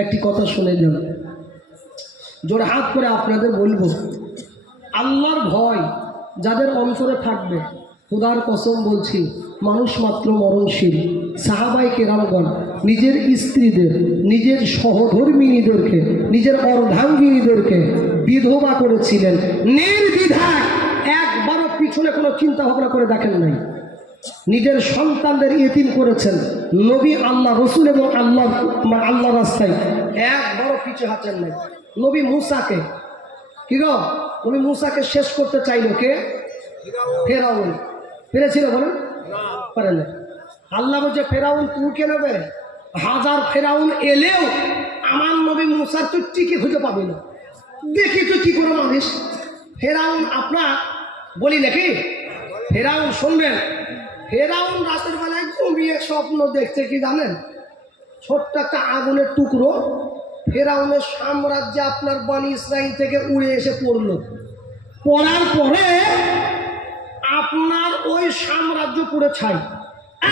একটি কথা শুনে যান, জোরে হাত করে আপনাদের বলবো, আল্লাহর ভয় যাদের অন্তরে থাকবে, খোদার কসম বলছি, মানুষ মাত্র মরণশীল। সাহাবায়ে কেরামগণ নিজের স্ত্রীদের, নিজের সহধর্মিণীদেরকে, নিজের অর্ধাঙ্গিনীদেরকে বিধবা করেছিলেন নির্দ্বিধায়, একবারও পিছনে কোনো চিন্তা ভাবনা করে দেখেন নাই। নিজের সন্তানদের ইতিম করেছেন নবী, আল্লাহ রসুল এবং আল্লাহ রাস্তায় একবারও পিছু হাঁটেন নাই। নবী মুসাকে কি গো, নবী মুসাকে শেষ করতে চাইল কে? ফেরাউন। পেরেছিল বলেন? পারে না। আল্লাহ বলছে ফেরাউন তুই কে নেবে, হাজার ফেরাউন এলেও আমার নবী মুসার তুই টিকে খুঁজে পাবি না। দেখি তুই কি করে মানিস। ফেরাউন আপনার বলি নাকি, ফেরাউন শুনবেন, ফেরাউন রাতের বেলায় ঘুমিয়ে স্বপ্ন দেখছে কি জানেন? ছোট্ট একটা আগুনের টুকরো ফেরাউনের সাম্রাজ্যে আপনার বনি ইসরাইল থেকে উড়ে এসে পড়লো। পড়ার পরে আপনার ওই সাম্রাজ্য পুরো ছাই,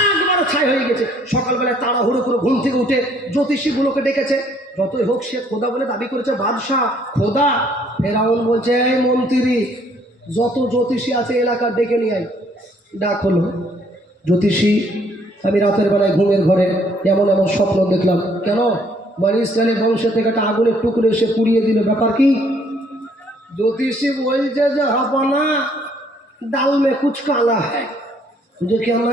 একবারে ছাই হয়ে গেছে। সকালবেলায় তাড়াহুড়ো করে ঘুম থেকে উঠে জ্যোতিষীগুলোকে ডেকেছে, যতই হোক সে খোদা বলে দাবি করেছে, বাদশাহ খোদা। ফেরাউন বলছে এই মন্ত্রী, যত জ্যোতিষী আছে এলাকা ডেকে নিয়ে আয়। ডাক হলো, জ্যোতিষী আমি রাতের বেলায় ঘুমের ঘরে এমন এমন স্বপ্ন দেখলাম। কেন? বনি ইসরাইলের বংশ থেকে একটা আগুনের টুকরো এসে পুড়িয়ে দিল, ব্যাপার কি? জ্যোতিষী বলছে যে হাপানা ডাল মে কুছ কালা হ্যায়। যে কেন?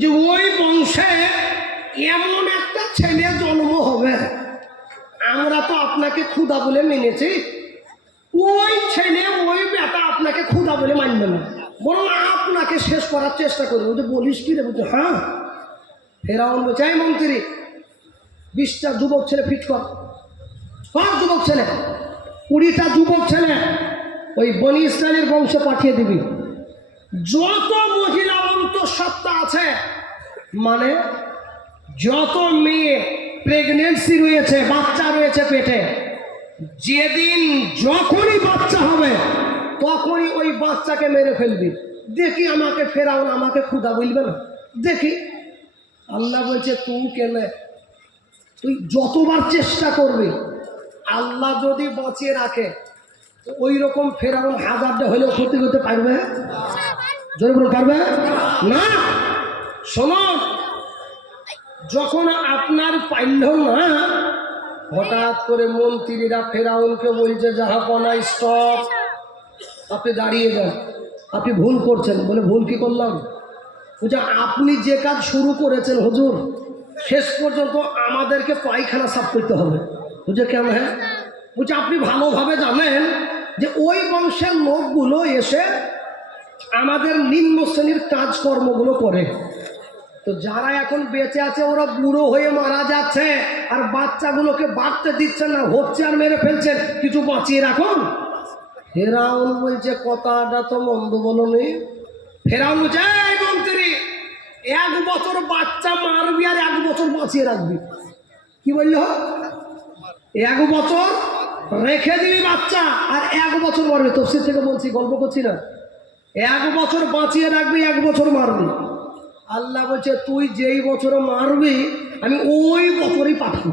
যে ওই বংশে এমন একটা ছেলে জন্ম হবে, আমরা তো আপনাকে ক্ষুধা বলে মেনেছি, ওই ছেলে ওই বেটা আপনাকে ক্ষুধা বলে মানবে না, বরং আপনাকে শেষ করার চেষ্টা করবে। ওই যে বলিস কি রে? বলছে হ্যাঁ। ফেরাউন বলছে এই মন্ত্রী 20টা যুবক ছেলে ফিট কর। সব যুবক ছেলে, 20টা যুবক ছেলে ওই বনি ইসরাইলের বংশে পাঠিয়ে দিবি। যত মহিলা অন্তঃসত্ত্বা আছে, মানে যত মেয়ে প্রেগনেন্সি রয়েছে, বাচ্চা রয়েছে পেটে, যেদিন যখনই বাচ্চা হবে তখনই ওই বাচ্চাকে মেরে ফেলবি। দেখি আমাকে ফেরাউন আমাকে ক্ষুধা বলবে না, দেখি। আল্লাহ বলছে তুই কেন, তুই যতবার চেষ্টা করবি, আল্লাহ যদি বাঁচিয়ে রাখে ওই রকম ফেরাউন হাজারটা হলেও ক্ষতি করতে পারবে? জোরে বলে পারবে না। শোনো, যখন আপনার পাইল না, হঠাৎ করে মন্ত্রীরা ফেরাউনকে বলছে জাহাপনা স্টপ, আপনি দাঁড়িয়ে যান, আপনি ভুল করছেন। বলে ভুল কি করলাম? বলছে আপনি যে কাজ শুরু করেছেন হুজুর, শেষ পর্যন্ত আমাদেরকে পায়খানা সাফ করতে হবে। বুঝে কেন? হ্যাঁ, বলছে আপনি ভালোভাবে জানেন যে ওই বংশের লোকগুলো এসে আমাদের নিম্ন শ্রেণীর কাজকর্মগুলো করে, তো যারা এখন বেঁচে আছে ওরা বুড়ো হয়ে মারা যাচ্ছে, আর বাচ্চাগুলোকে বাড়তে দিচ্ছে না, হচ্ছে আর মেরে ফেলছেন, কিছু বাঁচিয়ে রাখুন। ফেরাউন বলছে কথাটা তো মন্দ বলনি। ফেরাউন বলছে এই মন্ত্রী 1 বছর বাচ্চা মারবি আর 1 বছর বাঁচিয়ে রাখবি। কি বলল? 1 বছর রেখে দিবি বাচ্চা আর 1 বছর মারবি। তফসির থেকে বলছি, গল্প করছি না। 1 বছর বাঁচিয়ে রাখবি, 1 বছর মারবি। আল্লাহ বলছে তুই যেই বছর মারবি আমি ওই বছরই পাঠাবো,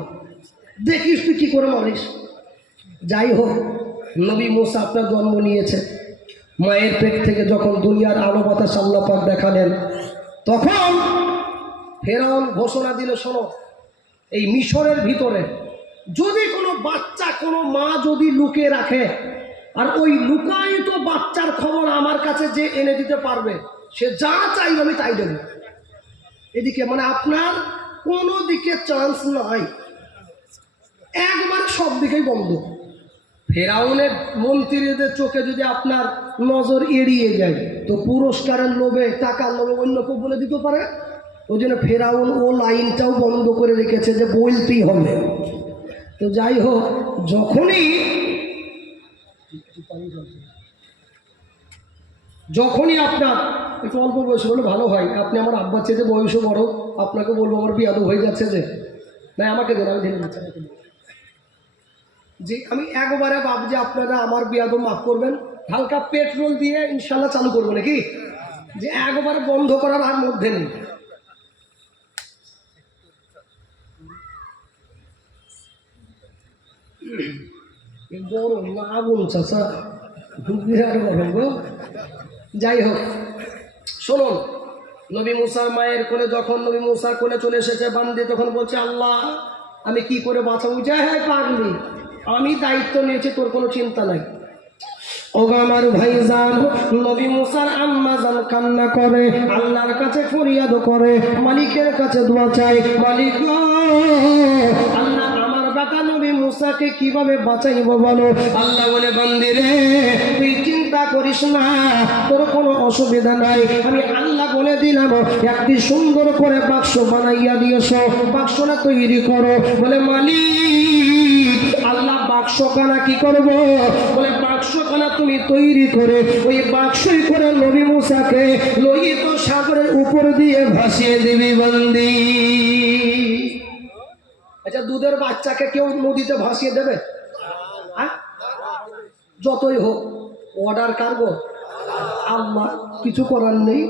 দেখিস তুই কি করে মারিস। যাই হোক, নবী মুসা আপনার জন্ম নিয়েছে, মায়ের পেট থেকে যখন দুনিয়ার আলো বাতাস আল্লাহ পাক দেখালেন, তখন ফেরাউন ঘোষণা দিল শোনো, এই মিশরের ভিতরে যদি কোনো বাচ্চা কোনো মা যদি লুকিয়ে রাখে, আর ওই লুকায়িত বাচ্চার খবর আমার কাছে যে এনে দিতে পারবে, সে যা চাইবে আমি তাই দেব। এদিকে মানে আপনার কোনো দিকে চান্স নাই, একবার সব দিকেই বন্ধ। ফেরাউনের মন্ত্রীদের চোখে যদি আপনার নজর এড়িয়ে যায়, তো পুরস্কারের লোভে, টাকার লোভে অন্য কেউ বলে দিতে পারে। ওই জন্য ফেরাউন ও লাইনটাও বন্ধ করে রেখেছে যে বলতেই হবে। তো যাই হোক, যখনই আপনার একটু অল্প বয়স হলে ভালো হয়, আপনি আমার আব্বার চেয়ে বয়সও বড়, আপনাকে বলবো আমার বিয়াদব হয়ে যাচ্ছে যে, না আমাকে দেন, আমি ঢেলে দিচ্ছি যে আমি একবারে ভাবছি আপনারা আমার বিয়াদব মাফ করবেন, হালকা পেট্রোল দিয়ে ইনশাল্লাহ চালু করবো নাকি, যে একবারে বন্ধ করার আর মধ্যে নেই। গরম না আগুন চাষা বিরাট গরম গো। যাই হোক, শুনুন, নবী মুসার মায়ের কোলে যখন নবী মুসার কোলে চলে এসেছে বান্দি, তখন বলছে আল্লাহ আমি কি করে বাঁচাবো? যায় হ্যাঁ পাগলি, আমি দায়িত্ব নিয়েছি, তোর কোনো চিন্তা নাই। ওগো আমার ভাইজান, নবী মুসার আম্মা জান কান্না করে, আল্লাহর কাছে ফরিয়াদ করে, মালিকের কাছে দোয়া চায়, মালিক গো, আল্লাহ আমার বেটা নবী মুসাকে কিভাবে বাঁচাইবো বলো। আল্লাহ বলে বান্দি রে তুই চিন্তা করিস না, তোর কোনো অসুবিধা নাই, আমি আল্লাহ বলে দিলাম একটি সুন্দর করে বাক্স বানাইয়া দিয়েছ, বাক্সটা তৈরি করো। বলে মালিক আল্লাহ বাক্সখানা কি করবো? বলে বাক্সখানা তুমি তৈরি করে ওই বাক্সই করে নবী মুসাকে লোহিত সাগরের উপর দিয়ে ভাসিয়ে দিবি বন্দি। আচ্ছা, দুধের বাচ্চাকে কেউ নদীতে ভাসিয়ে দেবে? হ্যাঁ, যতই হোক অর্ডার কারবো আল্লাহ, কিছু করার নেই।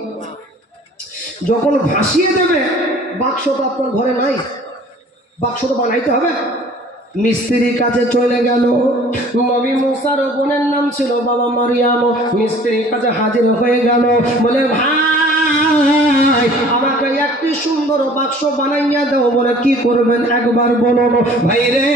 যখন ভাসিয়ে দেবে, বাক্স তো আপনার ঘরে নাই, বাক্স তো বানাইতে হবে। মিস্ত্রির কাছে চলে গেল, নবী মুসার বোনের নাম ছিল বাবা মারিয়াম, মিস্ত্রির কাছে হাজির হয়ে গেল। বলে ভাই আমাকে একটি সুন্দর বাক্স বানাইয়া দাও। বলে কি করবেন একবার বলো। ভাই রে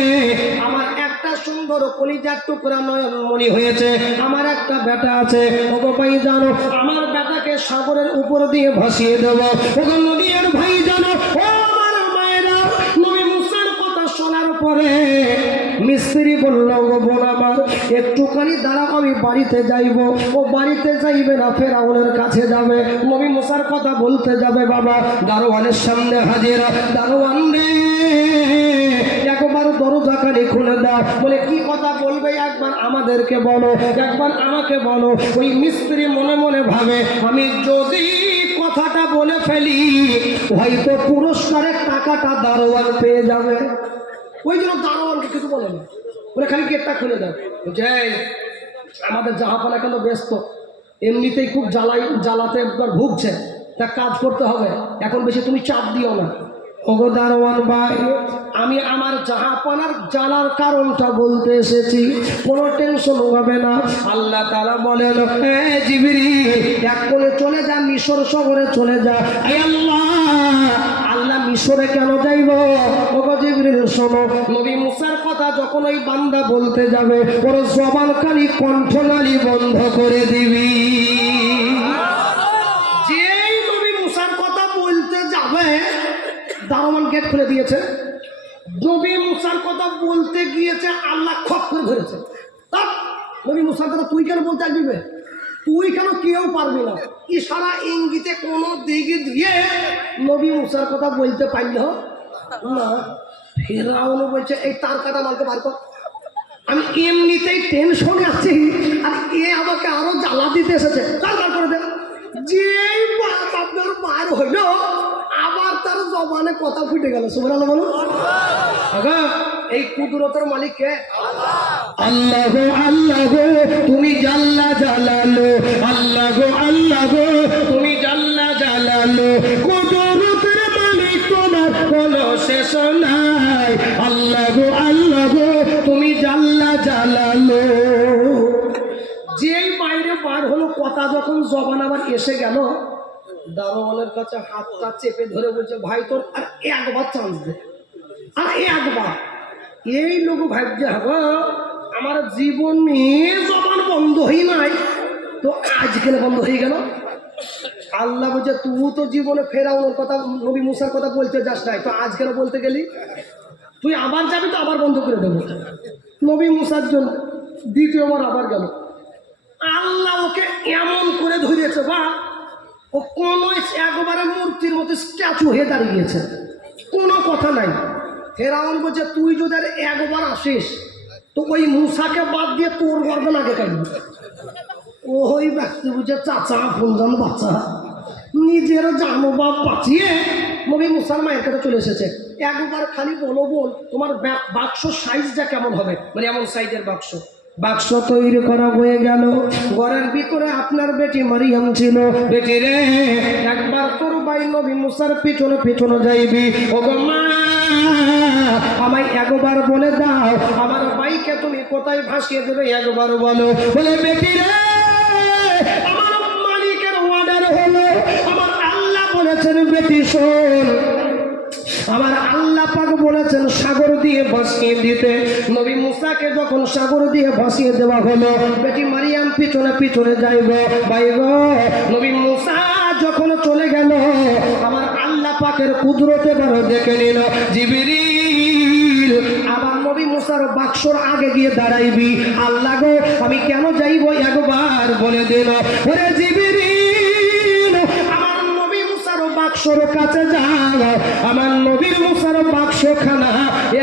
আমার একটা সুন্দর কলিজার টুকরা নয়নমণি হয়েছে, আমার একটা বেটা আছে, ওগো ভাই জানো আমার বেটাকে সাগরের উপর দিয়ে ভাসিয়ে দেবো। ওগো নবী আর ভাই জানো, ও আমার মায়েরা, নবী মুসার কথা শোনার পরে মিস্ত্রি বলল গো বোন আমার একটুখানি দাঁড়াও, আমি বাড়িতে যাইব। ও বাড়িতে যাইবে না, ফেরাউনের কাছে যাবে, নবী মুসার কথা বলতে যাবে। বাবা দারোয়ানের সামনে হাজির, দারোয়ান রে একবার দরজাখানি খুলে দাও। বলে কি কথা বলবে একবার আমাদেরকে বলো, একবার আমাকে বলো। ওই মিস্ত্রি মনে মনে ভাবে আমি যদি কথাটা বলে ফেলি হয়তো পুরস্কারের টাকাটা দারোয়ান পেয়ে যাবে, ওই জন্য দারোয়ানকে কিছু বলে না, বলে খালি গেটটা খুলে দাও। যে আমাদের জাহাপানা কেন ব্যস্ত, এমনিতেই খুব জ্বালাতে একবার ভুগছে, তা কাজ করতে হবে, এখন বেশি তুমি চাপ দিও না। ওগো দারোয়ান ভাই, আমি আমার জাহাপানার জ্বালার কারণটা বলতে এসেছি, কোনো টেনশন হবে না। আল্লাহ তাআলা বলেন জিবরিল এক কোণে চলে যা, মিশর শহরে চলে যা। আল্লাহ মিশরে কেন যাইব? ওগো জিবরিল শোনো, নবী মুসার কথা যখন ওই বান্দা বলতে যাবে ওর জবানখানি কণ্ঠনালী বন্ধ করে দিবি। যেই নবী মুসার কথা বলতে যাবে দারোয়ান গেট খুলে দিয়েছে, নবী মুসার কথা বলতে গিয়েছে, আল্লাহ খপ করে ধরেছে। তার নবী মুসার কথা তুই কেন বলতে আসবি? তুই কেন? কেউ পারবি না। ইশারা ইঙ্গিতে কোনো দিকে দিয়ে নবী মুসার কথা বলতে পারল না। ফেরাউন বলছে এই তার কাটা মালকে বার কর, আমি এমনিতেই টেনশনে আছি আর এ আমাকে আরো জ্বালা দিতে এসেছে, তার বার করে দে। যেই বাপ আপনার বার হইল আবার তার জবানে কথা ফুটে গেল। সুবহানাল্লাহ বলো। এই কুদরতের মালিক কে? আল্লাহ গো আল্লাহ গো তুমি জাল্লা জালালো, আল্লাহ গো আল্লাহ গো তুমি জাল্লা জালালো, কুদরতের মালিক তোমার কোনো শেষ নাই, আল্লাহ গো আল্লাহ গো তুমি জাল্লা জালালো। যেই বাইরে বার হলো কথা যখন জবান আবার এসে গেল, দারোয়ানের কাছে হাতটা চেপে ধরে বলছে ভাই তোর আর একবার চান্স দে, আর একবার। এই লোক ভাবছে হবো আমার জীবন নিয়ে জবান বন্ধ হই নাই, তো আজকাল বন্ধ হয়ে গেল। আল্লাহ বলছে তুই তো জীবনে ফেরাউনের কথা নবী মুসার কথা বলতে যাস নাই, তো আজকাল বলতে গেলি, তুই আবার যাবি তো আবার বন্ধ করে দেবো। নবী মুসার জন্য দ্বিতীয়বার আবার গেল, আল্লাহ ওকে এমন করে ধরেছে বা ও কোনো একবারে মূর্তির মতো স্ট্যাচু হয়ে দাঁড়িয়েছে, কোনো কথা নাই। ফেরাউন বলছে তুই যদি আর একবার আসিস তো ওই মুসাকে বাদ দিয়ে তোর গর্দন আগে কাটবি। ওই ব্যক্তি বুঝে চাচা ফোনজন বাচ্চা নিজের জানো বাপ বাঁচিয়ে নবী মুসার মায়ের কাছে চলে এসেছে। একবার খালি বলো বোন তোমার বাক্স সাইজটা কেমন হবে, মানে এমন সাইজের বাক্স। বাক্স তৈরি করা হয়ে গেল, ঘরের ভিতরে আপনার বেটি মারিয়াম ছিল। বেটি রে একবার তোর ভাই নবী মুসার পিছনে পিছনে যাইবি, ও গো মা আমায় একবার বলে দাও আমার ভাইকে তুমি কোথায় ভাসিয়ে দেবে, একবার বলো। বলে বেটি রে, আমার মালিকের অর্ডার হলো, আমার আল্লাহ বলেছেন বেটি শোন, আমার আল্লাহ পাক বলেছেন সাগর দিয়ে ভাসিয়ে দিতে। নবী মুসাকে যখন সাগর দিয়ে ভাসিয়ে দেওয়া হলো, বেটি মারিয়াম পিছনে পিছনে যাইব বাইব। নবী মুসা যখন চলে গেল, আমার আল্লাহ পাকের কুদরতে বড় দেখে নিল জিবরিল আবার নবী মুসার বাক্সর আগে গিয়ে দাঁড়াইবি। আল্লাহ গো আমি কেন যাইব একবার বলে দিল। ওরে জিবরিল আমার নবী মুসার বাক্সর কাছে যাও, আমার নবীর মুসার বাক্সখানা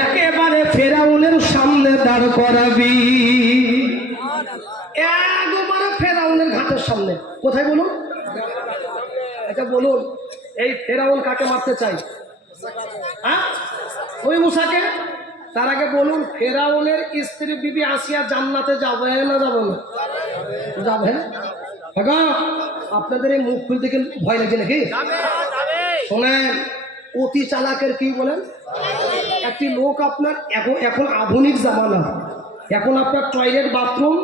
একেবারে ফেরাউনের সামনে দাঁড় করাবি, একবারে ফেরাউনের ঘাটের সামনে। কোথায় বলুন? এটা বলুন, এই ফেরাউন কাকে মারতে চাই? হ্যাঁ, ওই মুসাকে। তার আগে বলুন, ফেরাউনের স্ত্রী বিবি আসিয়া জান্নাতে যাবে না যাবে না? যাবে। আপনাদের এই মুখ খুলতে গেলে ভয় লাগে নাকি? শোনেন, অতি চালাকের কি বলেন? একটি লোক আপনার এখন আধুনিক জামানা, এখন আপনার টয়লেট বাথরুম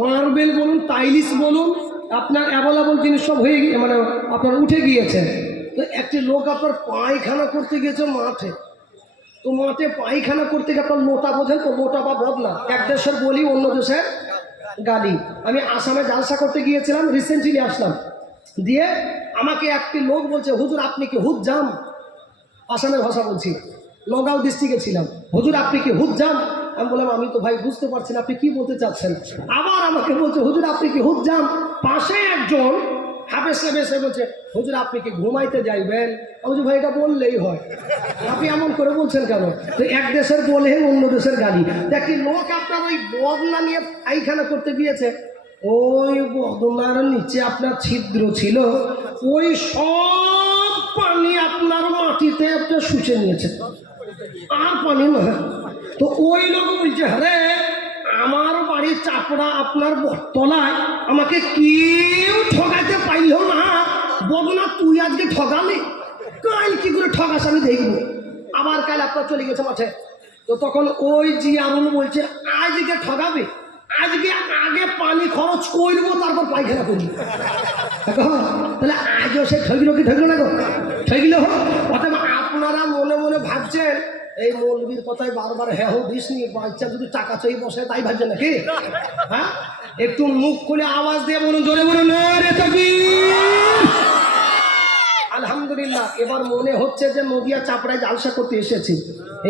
মার্বেল বলুন টাইলিস বলুন আপনার অ্যাভেলেবল জিনিস সব হয়ে মানে আপনার উঠে গিয়েছে। তো একটি লোক আপনার পায়খানা করতে গিয়েছে মাঠে, তো মাঠে পায়খানা করতে গিয়ে আপনার লোটা বোঝেন তো, লোটা বা বদনা, এক দেশের বলি অন্য দেশের গালি। আমি আসামে জালসা করতে গিয়েছিলাম, রিসেন্টলি আসলাম, দিয়ে আমাকে একটি লোক বলছে হুজুর আপনি কি হুদ জাম, আসামের ভাষা বলছি, নগাঁও ডিস্ট্রিক্টে ছিলাম, হুজুর আপনি কি হুদ জাম। আমি বললাম আমি তো ভাই বুঝতে পারছি না আপনি কি বলতে চাচ্ছেন। আবার আমাকে বলছে হুজুর আপনি কি হুদ জাম। পাশে একজন হাফেজ সাহেব এসে বলছে হুজুর আপনি কি ঘুমাইতে যাইবেন। আমি ভাই এটা বললেই হয়, আপনি এমন করে বলছেন কেন? তো এক দেশের বলে অন্য দেশের গালি। একটি লোক আপনার ওই বদনা নিয়ে পায়খানা করতে গিয়েছে, ওই বদনার নিচে আপনার ছিদ্র ছিল, ওই সব পানি আপনার মাটিতে আপনার শুষে নিয়েছে, আর পানি না। তো ওই লোক বলছে হ্যাঁ আমার বাড়ির চাপড়া আপনার তলায় আমাকে কেউ ঠকাইতে পাইল না, বদনা তুই আজকে ঠকালি, কাল কি করে ঠকাস আমি দেখবো। আবার কাল আপনার চলে গেছে মাঠে, তো তখন ওই জিয়ারুল বলছে আজকে ঠকাবে, আজকে আগে পানি খরচ করবো তারপর পায়খানা করবি। তাহলে আজও সে ঠকলো কি ঠকলো না গো? ঠকলো হোক। অথবা আপনারা মনে মনে ভাবছেন এই মৌলবীর কথায় বারবার হ্যাঁ দিস নি, বাচ্চা যদি টাকা চাই বসে তাই ভাবছেন নাকি? হ্যাঁ, একটু মুখ খুলে আওয়াজ দিয়ে বলুন, জোরে বলুন নারে তাকবীর। আলহামদুলিল্লাহ, এবার মনে হচ্ছে যে নদিয়া চাপড়ায় জালসা করতে এসেছি।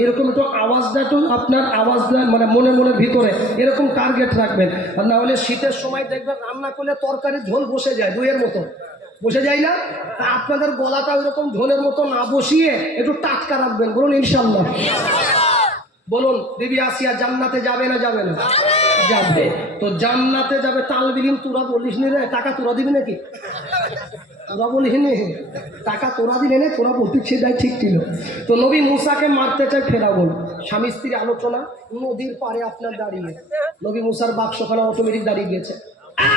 এইরকম একটু আওয়াজটা একটু আপনার আওয়াজটা মানে মনে মনের ভিতরে এরকম টার্গেট রাখবেন, আর না হলে শীতের সময় দেখবেন রান্না করলে তরকারির ঝোল বসে যায়, দইয়ের মতো বসে যায় না? তা আপনাদের গলাটা ওইরকম ঝোলের মতো না বসিয়ে একটু টাটকা রাখবেন, বলুন ইনশাল্লাহ। বলুন দিদি আসিয়া জান্নাতে যাবে না যাবে না? যাবে। তো জান্নাতে যাবে, তাল বিলিম তোরা বলিস নি রে, টাকা তোরা দিবি নাকি? তোরা বলিস নি টাকা তোরা দিলে না, তোরা বলতে সেটাই ঠিক ছিল। তো নবী মুসাকে মারতে চায় ফেরাউন, স্বামী স্ত্রীর আলোচনা নদীর পাড়ে আপনার দাঁড়িয়ে, নবী মুসার বাক্সখানা অটোমেটিক দাঁড়িয়ে গিয়েছে,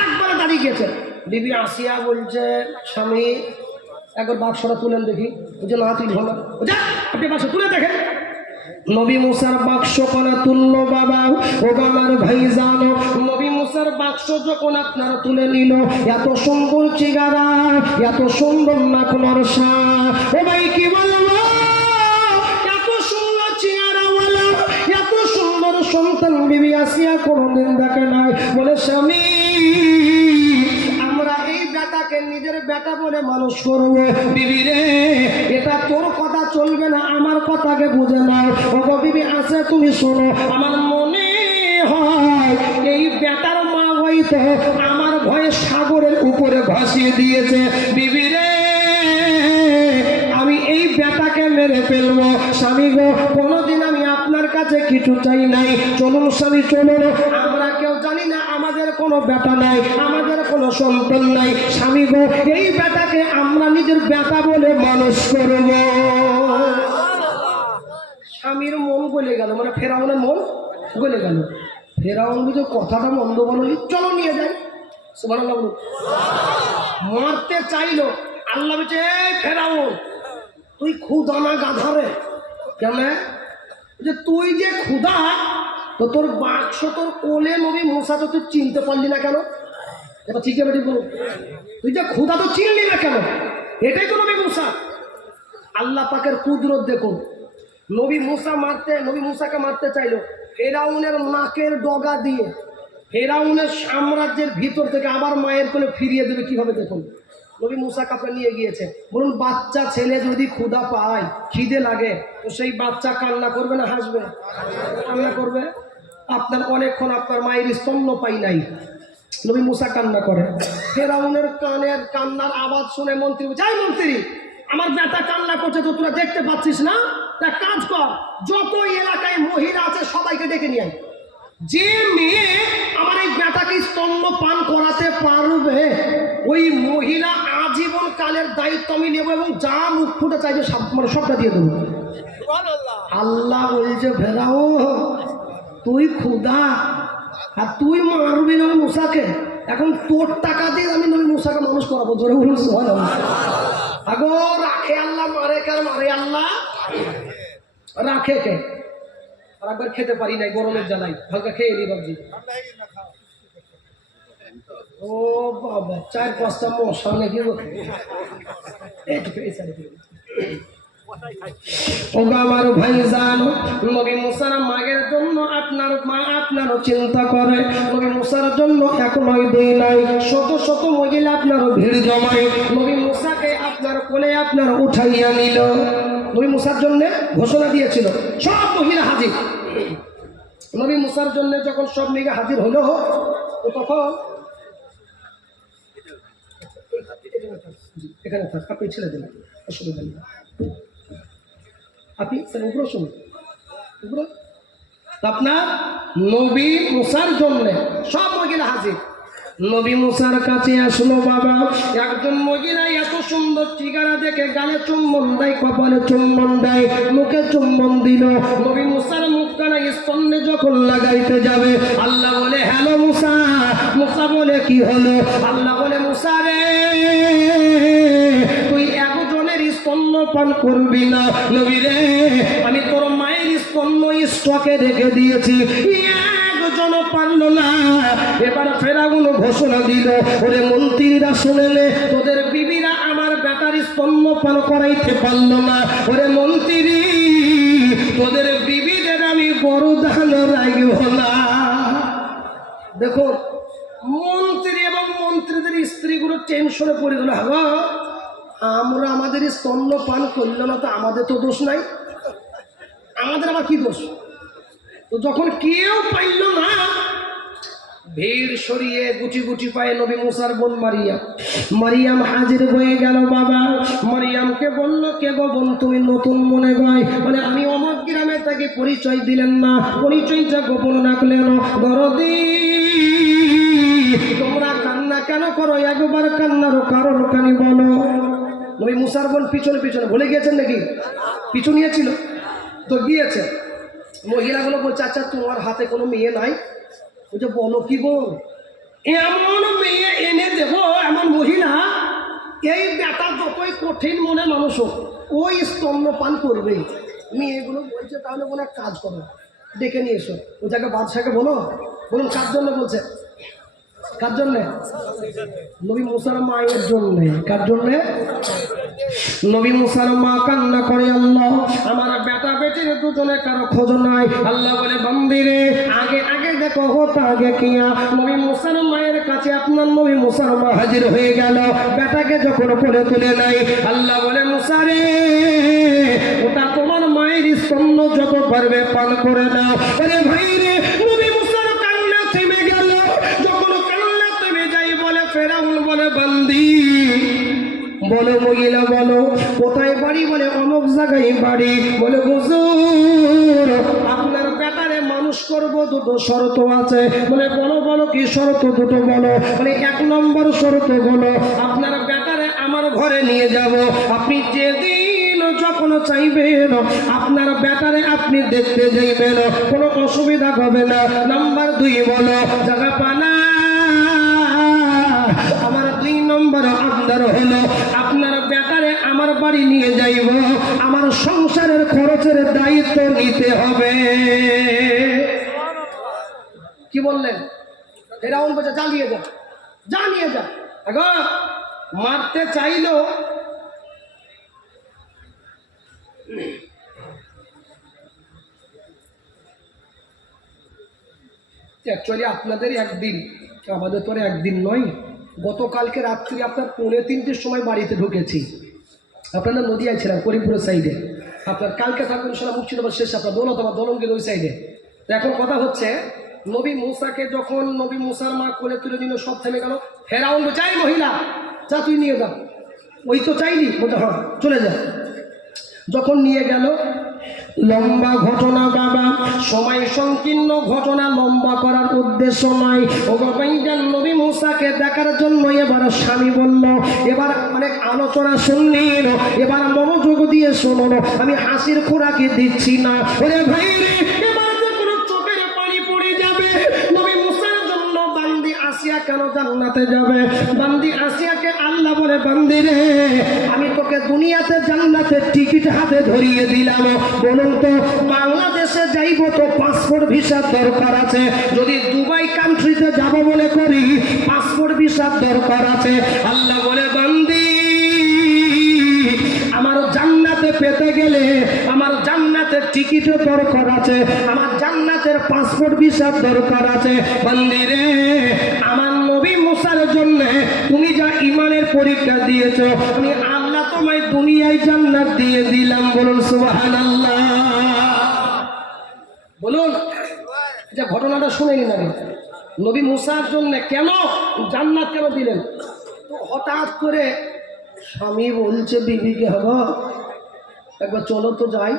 একবার দাঁড়িয়ে গিয়েছে। বিবি আসিয়া বলছে স্বামী একবার বাক্সটা তুলেন দেখি। বলছে না তুই ভালো, আপনি বাক্স তুলে দেখেন। নবী মুসার বাক্স কলা তুললো বাবা, ও আমার ভাই জানো, নবী মুসার বাক্স যখন আপনারা তুলে নিল, এত সুন্দর চেহারা, এত সুন্দর নাকনর শাহ, ও ভাই কি বলবো, এত সুন্দর চেহারাওয়ালা, এত সুন্দর সন্তান বিবি আসিয়া কোনোদিন দেখে নাই। বলে স্বামী আমরা এই বেটাকে নিজের বেটা বলে মানুষ করবো। বিবি রে এটা তোর কথা চলবে না, আমার কথাকে বুঝে নাও। ওগো বিবি আছে তুমি শোনো, আমার মনে হয় এই বেটার মা হয়তো আমার ভয়ে সাগরের উপরে ভাসিয়ে দিয়েছে। বিবি রে আমি এই বেটাকে মেরে ফেলবো। স্বামী গো কোনোদিন আমি আপনার কাছে কিছু চাই নাই, চলুন স্বামী চলুন, আমরা কেউ জানি না আমাদের কোনো বেটা নাই, আমাদের কোনো সন্তান নাই, স্বামী গো এই বেটাকে আমরা নিজের বেটা বলে মানুষ করব। স্বামীর মন গলে গেল, মানে ফেরাউনের মন গলে গেল। ফেরাউন বুঝে কথাটা মন্দ বলি, চলো নিয়ে যাই। সুবহানাল্লাহ বলুন। মারতে চাইলো, আল্লাহ বলছে ফেরাউন তুই খুদানা গাধারে, কেন যে তুই যে ক্ষুধা, তো তোর বাক্স তোর কোলে নবী মুসা, তো তুই চিনতে পারলি না কেন? এটা ঠিক আছে বল, তুই যে ক্ষুধা তো চিনলি না কেন? এটাই তো নবী মুসা। আল্লাহ পাকের কুদরত দেখুন, নবী মুসাকে মারতে চাইলো ফেরাউনের নাকের ডগা দিয়ে, ফেরাউনের সাম্রাজ্যের ভিতর থেকে আবার মায়ের কোলে ফিরিয়ে দেবে কিভাবে দেখুন। নবী মুসাকে আপনি নিয়ে গিয়েছে। বলুন, বাচ্চা ছেলে যদি ক্ষুধা পায়, খিদে লাগে, তো সেই বাচ্চা কান্না করবে না হাসবে? কান্না করবে। আপনার অনেকক্ষণ আপনার মায়ের স্তন্য পাই নাই, নবী মুসা কান্না করে। ফেরাউনের কান্নার আওয়াজ শুনে মন্ত্রী, যাই মন্ত্রী, আমার বেটা কান্না করছে তো তোরা দেখতে পাচ্ছিস না? তা কাজ কর, যত এলাকায় মহিলা আছে সবাইকে ডেকে নিয়ে আয়। যে মেয়ে আমার এই বেটাকে স্তন্য পান করাতে পারবে, ওই মহিলা আজীবন কালের দায়িত্ব আমি নেব এবং যা মুখ ফুটে চাইবে মানে সবটা দিয়ে দেবো। আল্লাহ বলছে, ফেরাও তুই ক্ষুধা আর তুই মারবি না মুসাকে, এখন তোর টাকা দিয়ে আমি নবী মুসাকে মানুষ করাবো। জোরে বলুন সুবহানাল্লাহ। আগো রাখে আল্লাহ, মারে কার মারে আল্লাহ, রাখে কে? আর একবার খেতে পারি নাই গরমের জ্বালাই, হালকা খেয়ে নি বাবজি। ও বাবা, 4-5টা মশা নাকি আমার ভাইজান, নবী মুসার মায়ের জন্য আপনার মা আপনারও চিন্তা করে। নবী মুসার জন্য এক নয় দুই নয়, শত শত মহিলা আপনারও ভিড় জমায়। নবী মুসাকে আপনার কোলে আপনার উঠাইয়া নিল। নবী মুসার জন্য ঘোষণা দিয়েছিল, সব মহিলা হাজির। নবী মুসার জন্য যখন সব মেয়ে হাজির হলো, তো তখন এখানে থাক, আপনি ছেড়ে দিন, অসুবিধা নেই। আপনি উপরে শুনুন, উপরে আপনার নবী মুসার জন্য সব মহিলা হাজির। নবী মুসার কাছে আসলো বাবা, একজন মহিলা এত সুন্দর চেহারা দেখে গালে চুম্বন দেয়, কপালে চুম্বন দেয়, মুখে চুম্বন দিল। নবী মুসার মুখখানা স্তন্যে যখন লাগাইতে যাবে, আল্লাহ বলে, হ্যালো মুসা। মুসা বলে, কি হলো? আল্লাহ বলে, মুসা রে, তুই একজনের স্তন্য পান করবি না। নবী রে, আমি তোর মায়ের স্তন্য স্টকে রেখে দিয়েছি, একজনও পারলো না। এবার ফেরাউন ঘোষণা দিল, ওরে মন্ত্রীরা শুনে নে, তোদের বিবিরা আমার বেটার স্তন্য পান করাইতে পারলো না। ওরে মন্ত্রী, তোদের বিবিদের আমি বড় দান রাখব না। দেখো, মন্ত্রী এবং মন্ত্রীদের স্ত্রীগুলো টেনশনে পড়ে গেল, হ্যাঁ আমরা আমাদের স্তন্য পান করল না, তো আমাদের তো দোষ নাই, আমাদের আবার কি দোষ? তো যখন কেউ পাইল না, ভিড় সরিয়ে গুটি গুটি পায়ে নবী মুসার বোন মারিয়াম হাজির হয়ে গেল। বাবা মারিয়ামকে বলল, কে গো বোন, তুমি নতুন মনে হয়? মানে আমি অমুক গ্রামে তাকে পরিচয় দিলেন না, পরিচয়টা গোপন রাখলেন। দরদি, তোমরা কান্না কেন করো? একবার কান্নারও কারণ কানি বলো। নবী মুসার বোন পিছনে পিছনে ভুলে গিয়েছেন নাকি? পিছু নিয়েছিল তো গিয়েছে। মহিলাগুলো বলছে, আচ্ছা তোমার হাতে কোনো মেয়ে নাই? বলছে, বলো কি গো, এমন মেয়ে এনে দেবো, এমন মহিলা, এই বেটা যতই কঠিন মনে মানুষ হোক, ওই স্তন্য পান করবেই। মেয়েগুলো বলছে, তাহলে বলে এক কাজ করো, ডেকে নিয়ে এসো। ওই জায়গায় বাদশাকে বলো। বলুন, কার জন্য বলছে? কার জন্যে? নবী মুসার মায়ের জন্যে। কার জন্যে? নবী মুসার মা কান্না করে, আল্লাহ আমার বেটা বেটির দুজনে কারো খোঁজ নাই। আল্লাহ বলে, বান্দিরে, আগে আগে দেখো হতো আগে কিয়া। নবী মুসার মায়ের কাছে আপনার নবী মুসার মা হাজির হয়ে গেল। বেটাকে যখন কোলে তুলে নাই, আল্লাহ বলে, মুসা রে, ওটা তোমার মায়ের স্তন্য যত পারবে পান করে নাও। আরে ভাই রে, নবী মুসার কান্না থেমে গেল। যখন কান্না থেমে যাই, বলে ফেরাউন বলে, বান্দি বলো, মহিলা বলো, কোথায় বাড়ি? বলে অমুক জায়গায় বাড়ি। বলে, হুজুর আপনার বেটারে মানুষ করবো, দুটো শর্ত আছে। বলে, বলো বলো, কি শর্ত? দুটো বলো। বলে, 1 নম্বর শর্ত বলো, আপনার বেটারে আমার ঘরে নিয়ে যাব, আপনি যেদিন যখন চাইবেন আপনার বেটারে আপনি দেখতে যাইবেন, কোনো অসুবিধা হবে না। নাম্বার 2 বলো, জায়গা পানা। আমার 2 নম্বর আপনার হলো, আপনার বেটারে আমার বাড়ি নিয়ে যাইব, আমার সংসারের খরচের দায়িত্ব নিতে হবে। কি বললেন? ফেরাউন বলছে যা নিয়ে যা, যা নিয়ে যা। আগো মারতে চাইলো, অ্যাকচুয়ালি আপনাদের একদিন, আমাদের তো একদিন নয়। গতকালকে রাত্রি আপনার 2:45-র সময় বাড়িতে ঢুকেছি। আপনারা নদিয়ায় ছিলাম, করিমপুরের সাইডে। আপনার কালকে থাকবেন সারা মুর্শিদাবাদ শেষ, আপনার দৌলতাবাদ দলঙ্গের ওই সাইডে। তো এখন কথা হচ্ছে, নবী মুসাকে যখন নবী মুসার মা কোলে তুলে নিল, সব থেমে গেল। ফেরাউন চাই মহিলা, যা তুই নিয়ে যা। ওই তো চাইনি, বলতে হ্যাঁ চলে যা। যখন নিয়ে গেল, লম্বা ঘটনা বাবা, সময় সংকীর্ণ ঘটনা লম্বা করার উদ্দেশ্য নয়। ও বাবাইজান নবী মুসাকে দেখার জন্য এবার স্বামী বলল, এবার অনেক আলোচনা শুনলেন, এবার মনোযোগ দিয়ে শুনুন, আমি হাসির খোরাকি দিচ্ছি না। ওরে ভাই রে, এবার যে কোনো চোখের পানি পড়ে যাবে। নবী মুসার জন্য বান্দি আসিয়া কেন জান্নাতে যাবে? বান্দি আসিয়াকে আল্লাহ বলে, বান্দি রে আমি তোকে দুনিয়াতে জান্নাতের টিকিট হাতে ধরিয়ে দিলাম। বলুন তো, বাংলাদেশে যাইব তো পাসপোর্ট ভিসার দরকার আছে। যদি দুবাই কান্ট্রিতে যাব বলে করি, পাসপোর্ট ভিসার দরকার আছে। আল্লাহ বলে, বান্দি আমার জান্নাতে পেতে গেলে আমার জান্নাতের টিকিটের দরকার আছে, আমার জান্নাতের পাসপোর্ট ভিসার দরকার আছে। বান্দি রে, আমার নবী মুসার জন্য তুমি যা ইমানের পরীক্ষা দিয়েছো, আমি আল্লাহ তোমায় দুনিয়ায় জান্নাত দিয়ে দিলাম। বলুন সুবহানাল্লাহ। বলুন, যে ঘটনাটা শুনে নিন আগে। নবী মুসার জন্য কেন জান্নাত কেন দিলেন? তো হঠাৎ করে স্বামী বলছে বিবিকে, হবো একবার চলো তো যাই।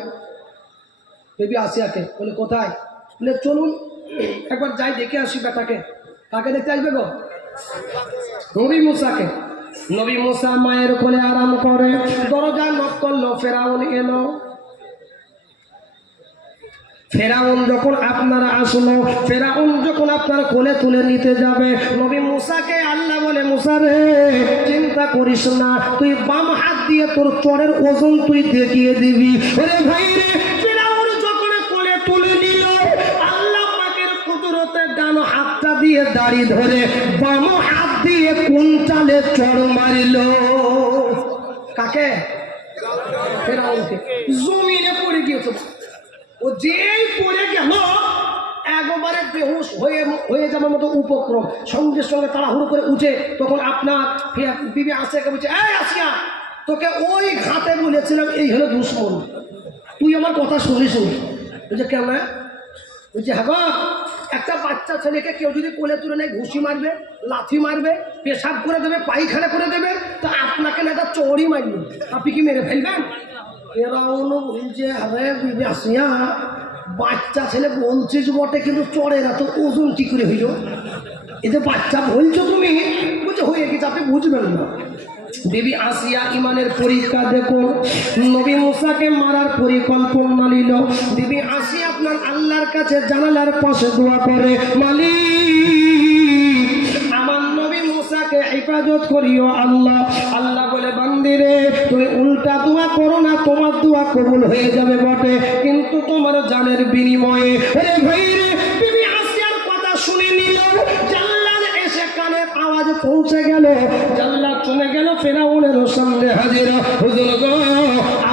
বেবি আসিয়াকে বলে, কোথায়? বলে চলুন একবার যাই, দেখে আসি বেটাকে। কাকে দেখতে আসবে গো? নবী মুসাকে। নবী মুসা মায়ের কোলে আরাম করে, দরজা নক করলো, ফেরাউন এলো। ফেরাউন যখন আপনারা আসলো, ফেরাউন যখন আপনার কোলে তুলে নিতে যাবে, নবী মুসাকে আল্লাহ বলে, মুসা রে চিন্তা করিস না, তুই বাম হাত দিয়ে তোর চরের ওজন তুই দেখিয়ে দিবি। ওরে ভাই রে, ফেরাউন যখন কোলে তুলে নিল, আল্লাহ পাকের কুদরতে ডান হাতটা দিয়ে দাড়ি ধরে বাম হাত দিয়ে কুঞ্চালে চড় মারিল। কাকে? ফেরাউনকে। জমিনে পড়ে গিয়েছে। ও যেই পড়ে গেল, একবারে বেহুশ হয়ে যাবার মতো উপক্রম। সঙ্গে সঙ্গে তাড়াহুড়ো করে উঠে তখন আপনার বিবি আসিয়াকে বলছে, এই আসিয়া, তোকে ওই ঘাটে বলেছিলাম এই হলো দুশ্মন, তুই আমার কথা শুনিস নি। বলছে কেন? বলছে হ্যাঁ গো, একটা বাচ্চা ছেলেকে কেউ যদি কোলে তুলে নেয়, ঘুষি মারবে, লাথি মারবে, পেশাব করে দেবে, পায়খানা করে দেবে, তো আপনাকে না একটা চড়ি মারবে, আপনি কি মেরে ফেলবেন? ফেরাউন বলছে, আরে বিবি আসিয়া, বাচ্চা ছেলে বলছিস বটে, কিন্তু চড়ে না, তো ওজন কি করে হইল? এই যে বাচ্চা বলছো তুমি, বলছে হয়ে গেছে, আপনি বুঝবেন না। বিবি আসিয়া ইমানের পরীক্ষা দেখুন, নবী মুসাকে মারার পরিকল্পনা নিল। বিবি আসিয়া আপনার আল্লাহর কাছে জানালার পাশে দোয়া করে, মালিক আমার নবী মুসাকে হেফাজত করিও আল্লাহ। আল্লাহ বলে, বান্দিরে তুমি উল্টা দোয়া করো না, তোমার দোয়া কবুল হয়ে যাবে বটে, কিন্তু তোমার জানের বিনিময়ে। আরে ভাই রে, বিবি আসিয়ার কথা শুনে নিল, জাল্লাদ এসে কানে আওয়াজ পৌঁছে গেল, জাল্লাদ চলে গেল ফেরাউনের সামনে হাজির। হুজুর গো,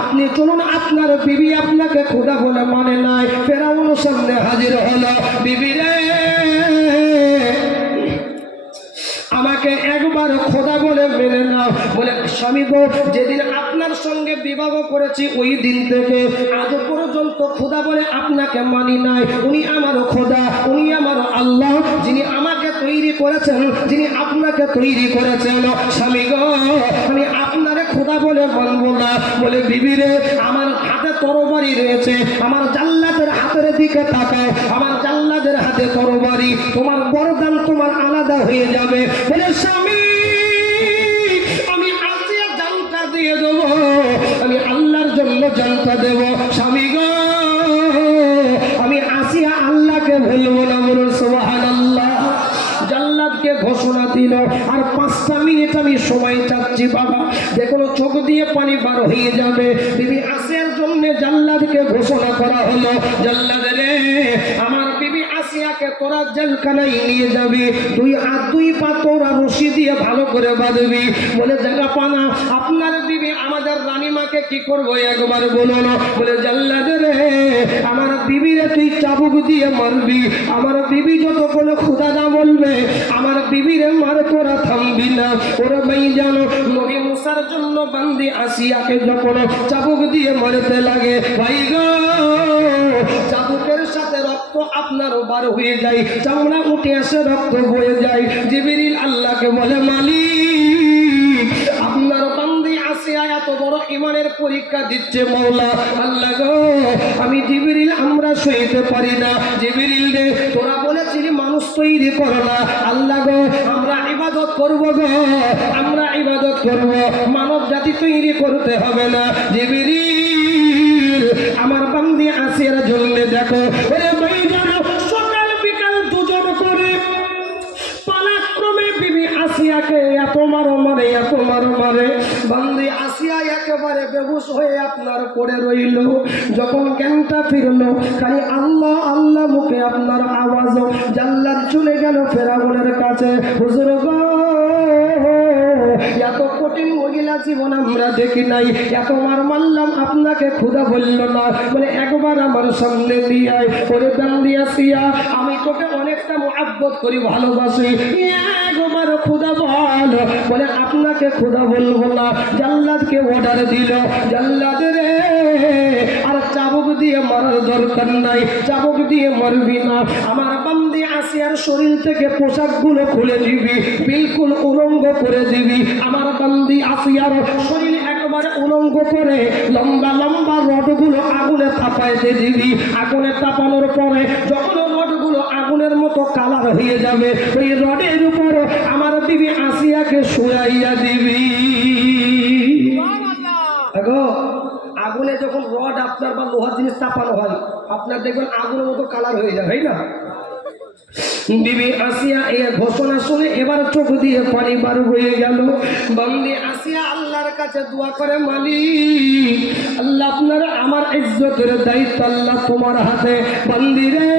আপনি চলুন, আপনার বিবি আপনাকে খোদা বলে মানে নাই। ফেরাউনের সামনে হাজির হলো, বিবি রে আমাকে একবার খোদা বলে মেনে নাও। বলে, স্বামী গো, যেদিন আপনার সঙ্গে বিবাহ করেছি ওই দিন থেকে আজ পর্যন্ত খোদা বলে আপনাকে মানি নাই। উনি আমার খোদা, উনি আমার আল্লাহ, যিনি আমাকে তৈরি করেছেন, যিনি আপনাকে তৈরি করেছেন। স্বামী গো, আমি আপনারে খোদা বলে মানব না। বলে, বিবি রে আমার হাতে তরবারি রয়েছে, আমার জাল্লাদের হাতের দিকে তাকাও, আমার জাল্লাদের হাতে তরবারি, তোমার বরদান তোমার আলাদা হয়ে যাবে। বলে, স্বামী আমি আসিয়া জানটা দিয়ে দেব, আমি আল্লাহর জন্য জানটা দেব। স্বামী গো, আমি আসিয়া আল্লাহকে ভুলবো না। বলুন সুবহানাল্লাহ। জাল্লাদকে ঘোষণা দিল। আর 5টা মিনিট আমি সময় চাচ্ছি বাবা, দেখুন চোখ দিয়ে পানি বার হয়ে যাবে। বিবি আসিয়ার জন্য জাল্লাদকে ঘোষণা করা হলো, জাল্লাদ রে, আমার বিবি আসিয়াকে তোরা জেলখানায় নিয়ে যাবি, 2 হাত 2 পা তোরা রশি দিয়ে ভালো করে বাঁধবি। বলে জায়গা পানা, আপনার বিবি আমাদের রানীমাকে কি করবো একবার বলুন। বলে জাল্লাদ রে, আমার বিবিরে তুই চাবুক দিয়ে মারবি, আমার বিবি যতক্ষণ খোদা না বলবে আমার বিবিরে মারে তোরা থামবি না। ওরা ভাই জানো, নবী মুসার জন্য বান্দি আসিয়াকে যখন চাবুক দিয়ে মারতে লাগে, ভাই গো, চাবুকের সাথে রক্ত আপনারও বার হয়ে যায়, চামড়া উঠে আসে, রক্ত বয়ে যায়। জিবরিল আল্লাহকে বলে, মালিক, আপনার বান্দি আসিয়া এত বড় ইমানের পরীক্ষা দিচ্ছে মওলা। আল্লাহ গো, আমি জিবরিল আমরা সইতে পারি না। জিবরিল রে, তোরা বলেছিলি মানুষ তৈরি করো না। আল্লাহ গো, আমরা ইবাদত করব গো, আমরা ইবাদত করব, মানব জাতি তৈরি করতে হবে না। জিবরিল আমার বান্দি আসিয়ার জন্য দেখো, ওরে ভাই জানো, সকাল বিকাল 2 জন করে পালাক্রমে বিবি আসিয়াকে এত মারো মারে, এত মারো মারে, বান্দি আসিয়া একেবারে বেহুশ হয়ে আপনার পড়ে রইল। যখন জ্ঞানটা ফিরলো, খালি আল্লাহ আল্লাহ মুখে আপনার আওয়াজ। জাল্লাদ চলে গেল ফেরাউনের কাছে, হুজুর গো, এত কঠিন মহিলা জীবন আমরা দেখি নাই, এত মার মারলাম আপনাকে ক্ষুধা বলল না। বলে একবার আমার সামনে দিয়ে আয়। ওরে বান্দি আসিয়া, আমি তোকে অনেকটা মুহাব্বত করি, ভালোবাসি, একবার ক্ষুধা বল। বলে আপনাকে ক্ষুধা বলবো না। জাল্লাদকে অর্ডার দিল, জাল্লাদ রে, আর চাবুক দিয়ে মারার দরকার নাই, চাবুক দিয়ে মারবি না, আমার বান্দি আসিয়ার শরীর থেকে পোশাকগুলো খুলে দিবি, বিলকুল উলঙ্গ করে দিবি। আমার বান্দি আসিয়ার শরীর একবারে উলঙ্গ করে লম্বা লম্বা রডগুলো আগুনে তাপাইতে দিবি। আগুনে তাপানোর পরে যখন রডগুলো আগুনের মতো কালার হয়ে যাবে, ওই রডের উপর আমার বিবি আসিয়াকে শুয়াইয়া দিবি। আগুনে যখন রড আপনার বা লোহার জিনিস তাপানো হয়, আপনার দেখবেন আগুনের মতো কালার হয়ে যায়, তাই না? বিবি আসিয়া এই ঘোষণা শুনে এবার চোখ দিয়ে পানি বার হয়ে গেল। বান্দি আসিয়া আল্লাহর কাছে দোয়া করে, মালিক, আল্লাহ আপনার আমার ইজ্জতের দায়িত্ব আল্লাহ তোমার হাতে। বান্দি রে,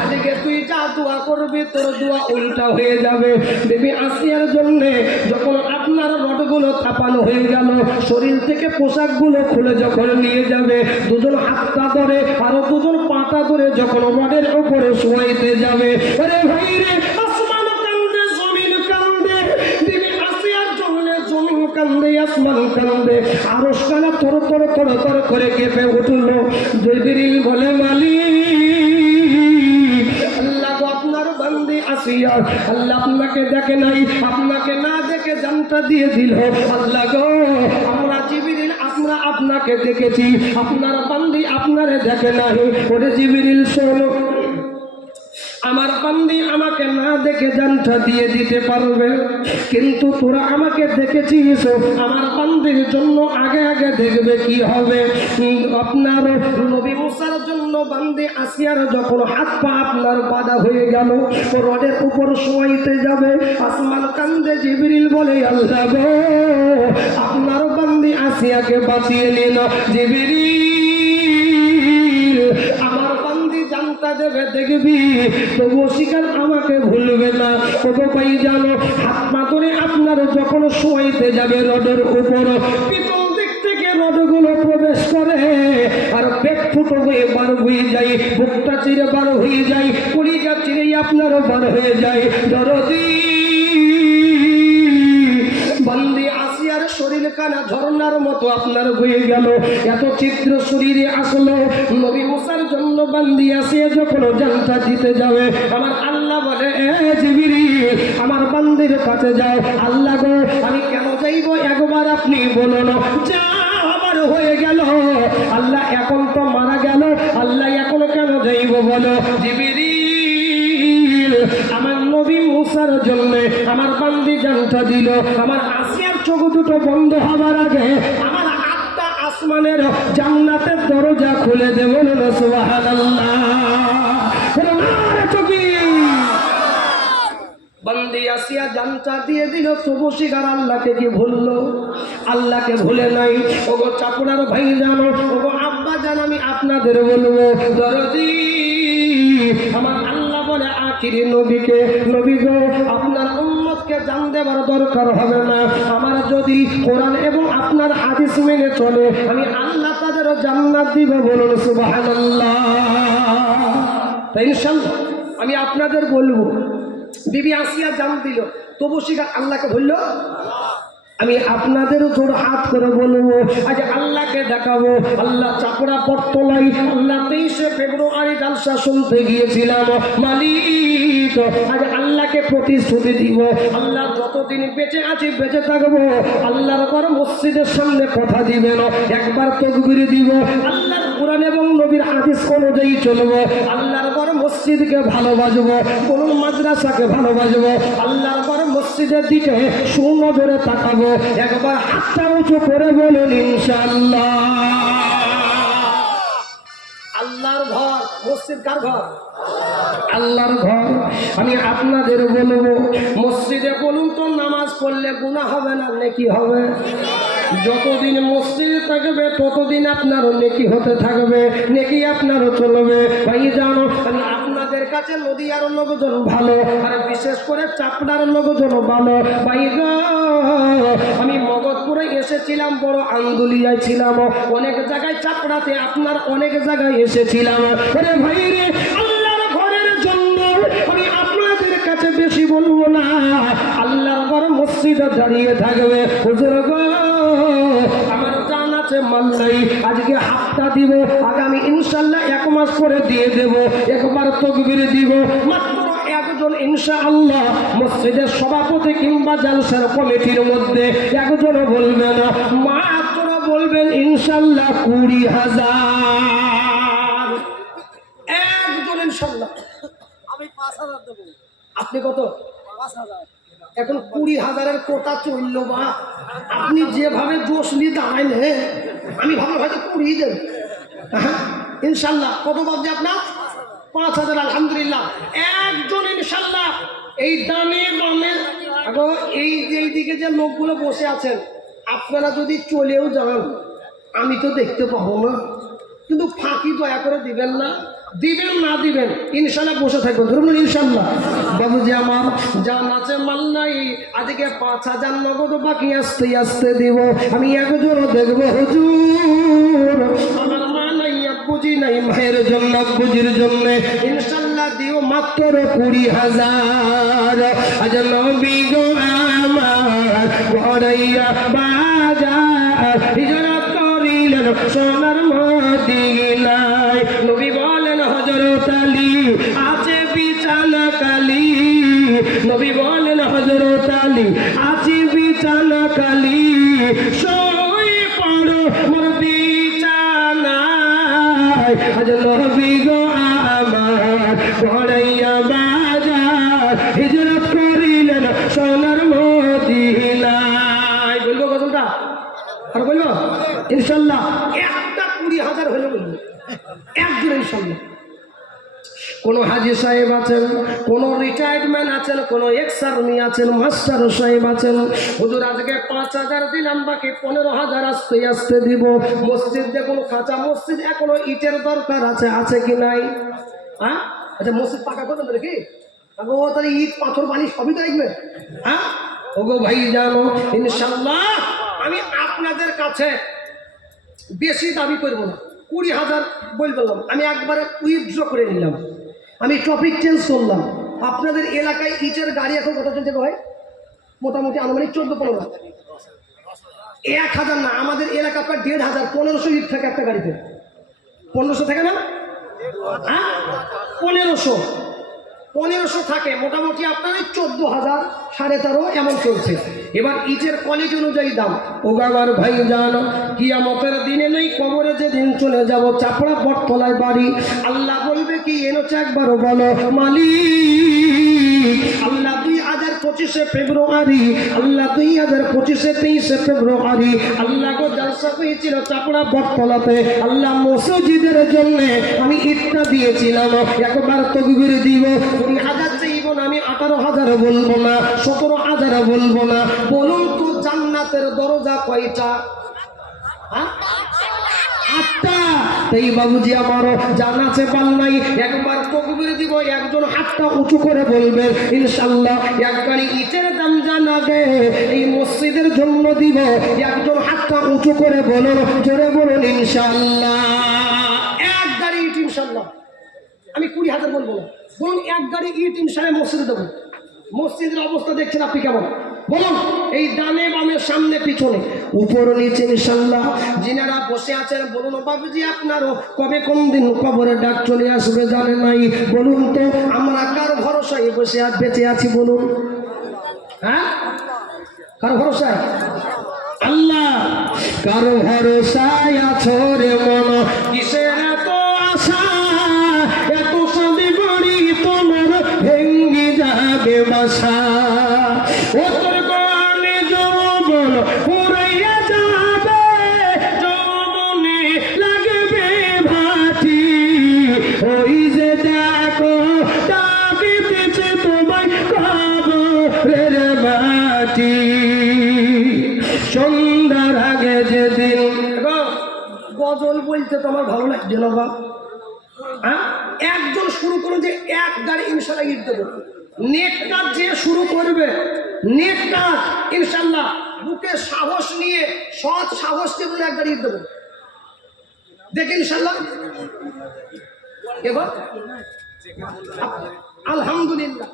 আজকে তুই যা দোয়া করবি তোর দোয়া উল্টা হয়ে যাবে। বিবি আসিয়ার জন্য যখন আপনার রডগুলো তাপানো হয়ে গেল, শরীর থেকে পোশাকগুলো খুলে যখন নিয়ে যাবে, 2 জন হাতটা ধরে আরো 2 জন পাটা ধরে যখন রডের উপরে শোয়াইতে যাবে, আরে ভাই রে, আসমান কান্দে, জমিন কান্দে, বিবি আসিয়ার জন্য জমিন কান্দে, আসমান কান্দে, আরশ কানা থর থর থর থর করে কেঁপে উঠল। জিবরিল বলে, মালিক, আল্লাহ তো আপনার বান্দি আসিয়া, আল্লাহ আপনাকে দেখে নাই, আপনাকে না দেখে জানটা দিয়ে দিল। আল্লাহ গো, আমরা জিবরিল আমরা আপনাকে দেখেছি, আপনার বান্দি আপনারে দেখে নাই। ওরে জিবরিল শোনো, আমার বান্দি আমাকে না দেখে জানটা দিয়ে দিতে পারবে, কিন্তু তোরা আমাকে দেখেছিস, আমার বান্দির জন্য আগে আগে দেখবে কি হবে। আপনার নবী মুসার জন্য বান্দি আসিয়ার যখন হাত পা আপনার বাঁধা হয়ে গেল, রডের উপর শোয়াইতে যাবে, আসমান কান্দে, জিবরিল বলে, আল্লাহ গো, আপনার বান্দি আসিয়াকে বাঁচিয়ে নিন। জিবরিল, আমার বান্দি জানটা দেবে দেখবি, তবুও শিকার আমাকে ভুলবে না। কত পাই জানো, হাত পা ধরে আপনার যখন শোয়াইতে যাবে রডের উপর, পিছন দিক থেকে রডগুলো প্রবেশ করে আর পেট ফুটো হয়ে বার হয়ে যায়, বুকটা চিরে বার হয়ে যায়, কলিজা চিরে আপনারও বার হয়ে যায়। দরদি বান্দি আসিয়ার শরীর কানা ঝর্ণার মতো আপনার বয়ে গেল, এত চিত্র শরীরে আসলো। নবী মুসার জন্য বান্দি আসিয়া যখন জানটা দিতে যাবে, আমার আল্লাহ বলে, এ জিবরিল, আমার বান্দির কাছে যাও। আল্লাহ গো, আমি কেন যাইব একবার আপনি বলুন। যা আমার হয়ে গেল, আল্লাহ এখন তো মারা গেল, আল্লাহ এখন কেন যাইব বলো। জিবরিল, আমার নবী মুসার জন্য আমার বান্দি জানটা দিল, আমার আসিয়ার চোখ দুটো বন্ধ হবার আগে আমার 8টা আসমানের জান্নাতের দরজা খুলে দেব। সুবহানাল্লাহ। আসিয়া জানটা দিয়ে দিল, তবু শিকার আল্লাহকে কি ভুললো? আল্লাহকে ভুলে নাই। ওগো চাপড়ার ভাই জানো, ওগো আব্বা জান, আমি আপনাদের বলবো, দরদি আমার আল্লাহ বলে আখিরি নবীকে, নবী গো আপনার উম্মতকে জান দেবার দরকার হবে না, আমার যদি কোরআন এবং আপনার হাদিস মেনে চলে আমি আল্লাহ তাদেরও জান্নাত দিব। বলুন সুবহানাল্লাহ। তাই ইনশাআল্লাহ আমি আপনাদের বলবো, বিবি আসিয়া জান দিল, তবু শিকার আল্লাহকে বললো। আমি আপনাদেরও জোর হাত করে বলবো, আজ আল্লাহকে দেখাবো। আল্লাহ চাপড়া পট্টলাই, আল্লাহ 23শে ফেব্রুয়ারি জালসা শুনতে গিয়েছিলাম। মালিক আজ আল্লাহকে প্রতিশ্রুতি দিব, আল্লাহ যতদিন বেঁচে আছি বেঁচে থাকবো আল্লাহর ঘর মসজিদের সামনে কথা দিবেন, একবার তাকবীর দিব, আল্লাহর কোরআন এবং নবীর হাদিস অনুযায়ী চলবো, আল্লাহর ঘর মসজিদকে ভালোবাসবো, কোন মাদ্রাসাকে ভালোবাসবো, আল্লাহর ঘর মসজিদের দিকে সুনজরে তাকাবো। একবার হাতটা উঁচু করে বলুন ইনশাআল্লাহ। আল্লাহর ঘর, মসজিদ কার ঘর? আল্লাহর ঘর। আমি আপনাদের বলবো, মসজিদে বলুন তো নামাজ পড়লে গুনাহ হবে না নেকি হবে? যতদিন মসজিদে থাকবে ততদিন আপনারও নেকি হতে থাকবে, নেকি আপনারও চলবে। ভাই জানো আমি আপনাদের কাছে নদীয়ার লোকজন ভালো, আর বিশেষ করে চাপড়ার লোকজন ভালো। ভাই গো আমি মগধপুরে এসেছিলাম, বড় আন্দুলিয়ায় ছিলাম, অনেক জায়গায় চাপড়াতে আপনার অনেক জায়গায় এসেছিলাম। আরে ভাই রে, আল্লাহর ঘরের জন্য আমি আপনাদের কাছে বেশি বলবো না, আল্লাহর ঘর মসজিদে দাঁড়িয়ে থাকবে। হুজুর গো আমার জান আছে মাল নাই, আজকে হাতটা দিব, আগামী ইনশাআল্লাহ 1 মাস পরে দিয়ে দেব, একবার তাকবীর দিব। মাত্র একজন ইনশাআল্লাহ মসজিদের সভাপতি কিংবা জালসার কমিটির মধ্যে একজন বলবেন, মাত্র বলবেন ইনশাআল্লাহ 20,000, একজন ইনশাআল্লাহ। আমি 5,000 দেবো। আপনি কত? 5,000। এখন 20,000-এর কোটা চলল বা আপনি যেভাবে জোশ নিয়ে দাঁড়াইলে আমি ভালো হয়তো 20 দেব। হ্যাঁ ইনশাল্লাহ। কত ভাবছে আপনার? 5,000। আলহামদুলিল্লাহ, একজন ইনশাল্লাহ। এই দামে বামে এই দিকে যে লোকগুলো বসে আছেন, আপনারা যদি চলেও যান আমি তো দেখতে পাবো না, কিন্তু ফাঁকি দয়া করে দিবেন না, দিবেন না দিবেন ইনশাল্লাহ বসে থাকবেন, ধরুন ইনশাল্লাহ। বাবুজি আমার জান আছে মাল নাই, আজকে 5,000 নগদ বাকি, আস্তে আস্তে দিব। আমি একজনও দেখবো, হুজুর আমার মা নাই, আব্বুজি নাই, মায়ের জন্য আব্বুজির জন্য ইনশাল্লাহ দিও মাত্র 20,000। আজ নবী গো আমার ঘরাইয়া বাজার হিজরত করিলেন সোনার মদিনায়। নবী বলেন হযরত আলী আছে বিছানা কালি, নবী বলেন হযরত আলী আছে বিছানা কালি, শুয়ে পড়ো মোর বিছানায়। আজ নবী গো আমার ঘরাইয়া বাজার হিজরত করিলেন সোনার মদিনায়। বলবো গজলটা আর বলবো ইনশাল্লাহ, একটা 20,000 হলে বলবো একজন ইনশাল্লাহ। কোন হাজি সাহেব আছেন, কোন রিটায়ারমেন্ট আছেন, কোন এক্স আর্মি আছেন, মাস্টার সাহেব আছেন, হুজুর আজকে 5,000 দিলাম, বাকি 15,000 আস্তে আস্তে দিব। মসজিদ দেখুন কাঁচা মসজিদ, এখনো ইটের দরকার আছে, আছে কি নাই? হ্যাঁ আচ্ছা মসজিদ পাকা করবেন তো নাকি? ও তাহলে ইট পাথর বালি সবই তো দেখবে। হ্যাঁ ওগো ভাই জানো ইনশাল্লাহ আমি আপনাদের কাছে বেশি দাবি করবো না, 20,000 বললাম। আমি একবারে উইথড্র করে নিলাম, আমি টপিক চেঞ্জ করলাম। আপনাদের এলাকায় ইটের গাড়ি এখন কত চলছে ভাই? মোটামুটি আনুমানিক 14-15। 1,000 না, আমাদের এলাকা আপনার 1,500 1500 ইট থাকে একটা গাড়িতে। 1500 থাকে না? হ্যাঁ 1500 থাকে মোটামুটি আপনার 14,000 13,500 এমন চলছে। এবার ইটের কোয়ালিটি অনুযায়ী দাম। ওগাবার ভাই জানো কিয়ামতের দিনে নেই, কবরে যেদিন চলে যাব, চাপড়া বটতলায় বাড়ি, আল্লাহ বলবে কি এনেছে একবারও বলো মালিক। আল্লাহ 2025 ফেব্রুয়ারি, আল্লাহ 2025 23 ফেব্রুয়ারি আল্লাহ গো জালসা হয়েছিল চাপড়া বটতলাতে, আল্লাহ মসজিদের জন্য আমি ইটটা দিয়েছিলাম, একবার তাকবীর দিব, 20,000 চাইব না, আমি 18,000 বলবো না, 17,000 বলবো না। বলুন তো জান্নাতের দরজা কয়টা? হ্যাঁ, 8টা। এই বাবুজি আমারও জানা আছে পাল নাই, একবার তকবীর দিব, একজন হাতটা উঁচু করে বলবেন ইনশাআল্লাহ। এক গাড়ি ইটের দাম জানাবে এই মসজিদের জন্য দিব, একজন হাতটা উঁচু করে বলুন, জোরে বলুন ইনশাআল্লাহ। এক গাড়ি ইট ইনশাআল্লাহ। আমি 20,000 বলবো না, বলুন এক গাড়ি ইট ইনশাআল্লাহ মসজিদে দেবো। মসজিদের অবস্থা দেখছেন আপনি কেমন? বলুন এই ডানে বামে সামনে পিছনে উপর নিচে ইনশাআল্লাহ। যিনারা বসে আছেন বলুন বাবুজি আপনারও কবে কোন দিন কবরে ডাক চলে আসবে জানে নাই। বলুন তো আমরা কার ভরসায় বসে আর বেঁচে আছি বলুন? হ্যাঁ, কার ভরসায়? আল্লাহ। কার ভরসায় আছো রে মন, কিসের এত আশা, এত সাদে বাড়ি তোমার ভেঙ্গে যাবে বাসা। ও তোর গানে যৌবন পুরাইয়া যাবে, যৌবনে লাগবে ভাটি। ওই যে দেখো ডাকে দিচ্ছে তোমায় কবরের মাটি। সন্ধ্যার আগে যেদিন গজল বলতে তোমার ভালো লাগছে না বা? হ্যাঁ, একজন শুরু করো যে এক গাড়ি ইনশাআল্লাহ ইট দেবো। নেক কাজ যে শুরু করবে, নেক কাজ ইনশাআল্লাহ বুকে সাহস নিয়ে, সৎ সাহস নিয়ে বলে এক গাড়ি ইট দেবো। দেখে ইনশাআল্লাহ। এবার আলহামদুলিল্লাহ।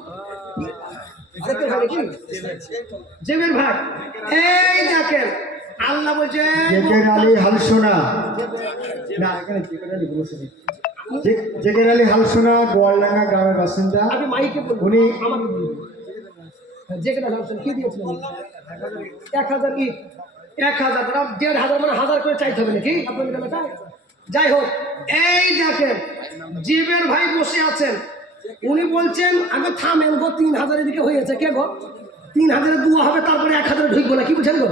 জেবের ভাই এই দেখেন আল্লাহ বলছে জেকের আলী হালসোনা, না এখানে জেকের আলী বলেছেন, জেকের আলী হালসোনা গোয়ালডাঙ্গা গ্রামের বাসিন্দা। আমি মাইকে বলবো, উনি আমাকে জেকের আলী হালসোনা কি দিয়েছিলেন? 1,000 ইট। 1,000 1,500 মানে 1000 করে চাইতে হবে নাকি আপনাদের এলাকায়? যাই হোক এই দেখেন জিবের ভাই বসে আছেন, উনি বলছেন আগে থামেন গো, 3,000 এদিকে হয়েছে। কে গো? 3,000 দুয়া হবে, তারপরে 1,000 ঢুকবো না, কি বুঝছেন গো?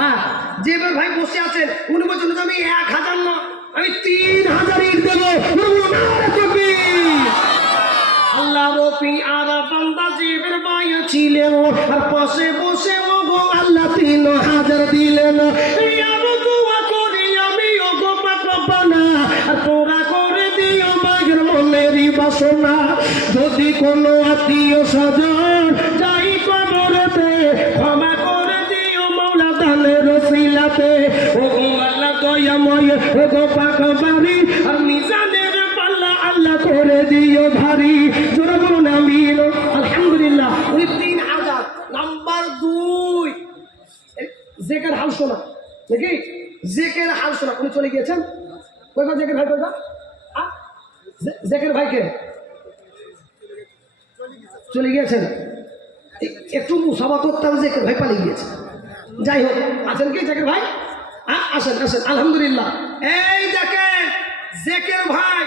হ্যাঁ, জিবের ভাই বসে আছেন, উনি বলছেন আমি 1,000 না, আমি 3,000 ইট দেবো। আল্লাহ রবি আর বান্দা জিবের ভাই ছিলেন, আর পাশে বসে ও গো আল্লাহ 3,000 দিলেন। তোরা করে দিও মায়ের মনেরই বাসনা, যদি কোনো আত্মীয় স্বজন যাই কবরেতে, ক্ষমা করে দিও মাওলা দানের রসিলাতে। ও গো আল্লাহ দয়াময়, ও গো পাক বাড়ি, আর মিজানের পাল্লা আল্লাহ করে দিও ভারী। জোরে বলুন আমিন। আলহামদুলিল্লাহ। উনি 3,000। নাম্বার 2 জেকের হালসোনা নাকি? জেকের হালসোনা উনি চলে গিয়েছেন। কইবা জেকের ভাই কইবা? জেকের ভাইকে চলে গিয়েছেন। একটু মুসাফা করতাম, জেকের ভাই পালিয়ে গিয়েছে। যাই হোক আছেন কি জেকের ভাই? আসেন আসেন আলহামদুলিল্লাহ। এই দেখেন জেকের ভাই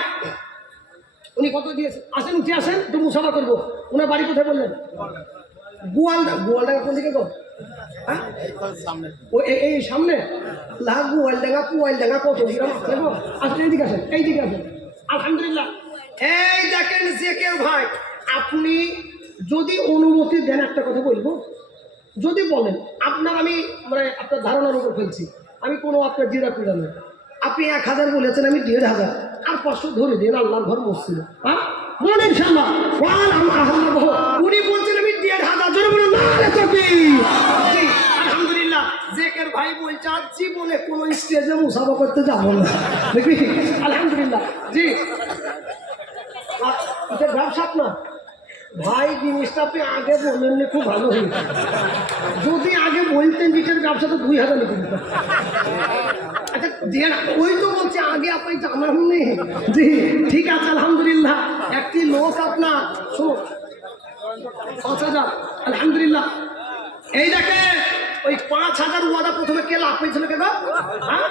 উনি কত দিয়েছেন? আসেন উঠে আসেন, একটু মুসাফা করবো। ওনার বাড়ি কোথায় বললেন? গোয়ালডাঙ্গা কোন দিকে গো? হ্যাঁ, এই সামনে গোয়ালডাঙ্গা পুয়ালডাঙ্গা কত গ্রাম আছে গো? আসেন এইদিকে আসেন, এইদিকে আসেন। আলহামদুলিল্লাহ। এই দেখেন জেকের ভাই, আপনি যদি অনুমতি দেন একটা কথা বলবো, যদি বলেন আপনার, আমি মানে আপনার ধারণার উপর ফেলছি, আমি কোনো আপনার জিরা পিড়া নেই। আপনি 1,000 বলেছেন, আমি 1,500 আর 500 ধরে দিন, আল্লাহর ঘর মসজিদ। হ্যাঁ বলেন ইনশাআল্লাহ। উনি বলছেন আমি 1,500। জোরে বলুন নারে তাকবীর। জি আলহামদুলিল্লাহ। জেকের ভাই বলছে আর জীবনে কোনো স্টেজে মুসাফা করতে যাবো না, দেখবি? আলহামদুলিল্লাহ। জি এটা ব্যবসা না ভাই, জিনিসটা আপনি আগে বললেন খুব ভালো হয়েছে। যদি আগে বলতেন জিটের ব্যবসা তো 2,000 লিখে দিতাম। আচ্ছা দেন, ওই তো বলছে আগে আপনি জানান নেই। জি ঠিক আছে আলহামদুলিল্লাহ। একটি লোক আপনার 5,000 আলহামদুলিল্লাহ। এই দেখে ওই 5,000 ওয়াদা প্রথমে কে লাভ পেয়েছিল? কে গো? হ্যাঁ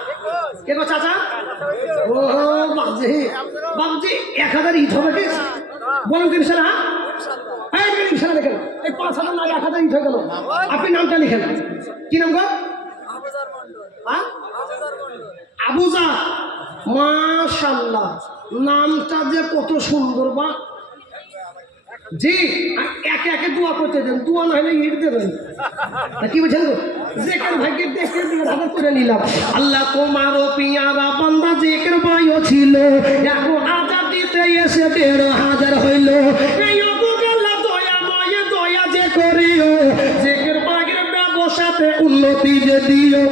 কে গো চাচা? ও বাবজি, বাবজি 1,000 ইট হবে কি? বলুন কি না? এই লিখেন দেখেন, এই 5,000 না 1,000 ইট হয়ে গেল। আপনি নামটা লিখেন, কি নাম গো? আবুজা। মাশাআল্লাহ, নামটা যে কত সুন্দর। বা জি একে একে দোয়া করতে দেন, দোয়া না হলে ইট দেবেন না, কি বলছেন গো? জেকের ভাইকে দেখে হাজার করে নিলাম। আল্লাহ তোমারও পিয়ারা বান্দা জেকের বয়ও ছিল, এখন আজাদ দিতে এসে ১৫০০ হইল। এই অবগাল্লা দয়াময় দয়া যে করিও, জেকের ভাইয়ের ব্যবসাতে উন্নতি যে দিও।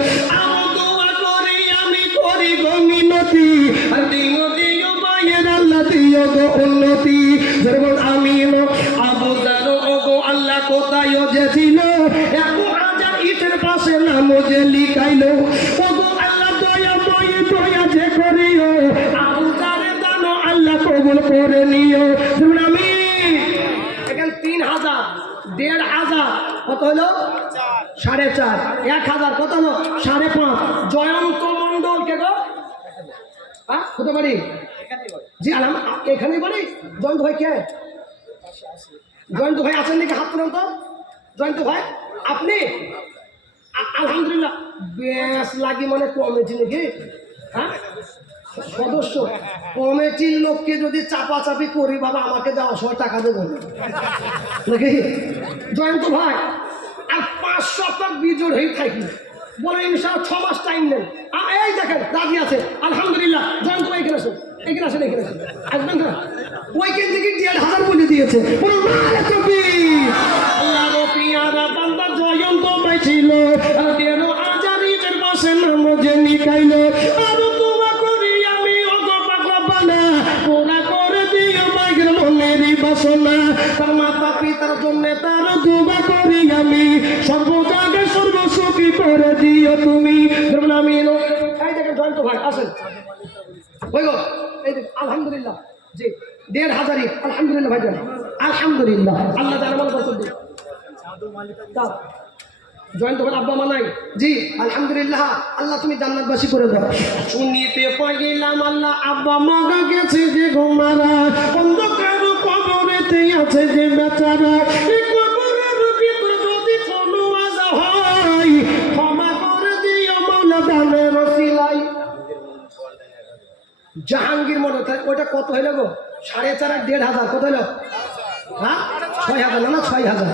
আমি দোয়া করি, আমি করি গো মিনতি, আর দিও দিও ভাইয়ের আল্লাহ দিও গো উন্নতি। যেমন আমিন আবু জার ওগো আল্লাহ কোথায় যে ছিল, এখন আজাদ ইটের পাশে নাম যে লিখাইলো। ওগো আল্লাহ দয়াময় দয়া যে করিও, আবু জারের দান আল্লাহ কবুল করে নিও। যেমন আমি এখানে ৩০০০, ১৫০০ কত হলো? ৪.৫, ১০০০ কত হলো? ৫.৫। জয়ন্ত মন্ডল কে গো? হ্যাঁ কত বাড়ি? জি আলাম এখানেই বাড়ি। জয়ন্ত ভাই কে? জয়ন্ত ভাই আছেন নাকি? হাত তুলেন তো। জয়ন্ত ভাই আপনি? আলহামদুলিল্লাহ। বেশ লাগি মানে কমিটি নাকি? হ্যাঁ সদস্য। কমিটির লোককে যদি চাপাচাপি করি বাবা আমাকে দেওয়ার সময় টাকা দেবেন নাকি? জয়ন্ত ভাই আর ৫০০ টাকা বিজোড় হয়ে থাকি বলে ইনশাআল্লাহ ৬ মাস টাইম নেন। এই দেখেন দাদি আছে আলহামদুলিল্লাহ। জয়ন্ত ভাই এখানে আসুন, এখানে আসেন, এখানে আসেন, আসবেন না? ওইখান থেকে ১৫০০ বলে দিয়েছে। আল্লাহ পিয়ারা বান্দা জয়ন্ত ভাই ছিল, ১৩০০০ ইটের পাশে নাম যে নিকাইল। আর তোমা করি আমি ওগো পাগলা বানা, পুরা করে দিও মাইগের মনেরই বাসনা। তার মাতা পিতার জন্য তার দোয়া করি আমি, সর্বজায়গায় সর্বসুখী করে দিও তুমি। যেমন আমি এই দেখেন জয়ন্ত ভাই আসেন। ওই গো এই দেখ আলহামদুলিল্লাহ। জি ১৫০০ আলহামদুলিল্লাহ ভাই জান আলহামদুলিল্লাহ। আল্লাহ জানা মানে বরকত দিন। জয়ন্ত ভাই আব্বা মা নাই? জি আলহামদুলিল্লাহ। আল্লাহ তুমি জান্নাতবাসী করে দাও। শুনিতে পাইলাম আল্লাহ আব্বা মা গেছে যে গোমারা, অন্ধকার কবরেতে আছে যে বেচারা। এই কবরের ভিতর যদি কোনো আযা হয়, ক্ষমা করে দিও মাওলা দানের ওসিলাই। জাহাঙ্গীর মনে ওইটা কত হইল গো? ৪.৫ আর ১৫০০ কত হইল? হ্যাঁ ৬০০০ না ৬০০০,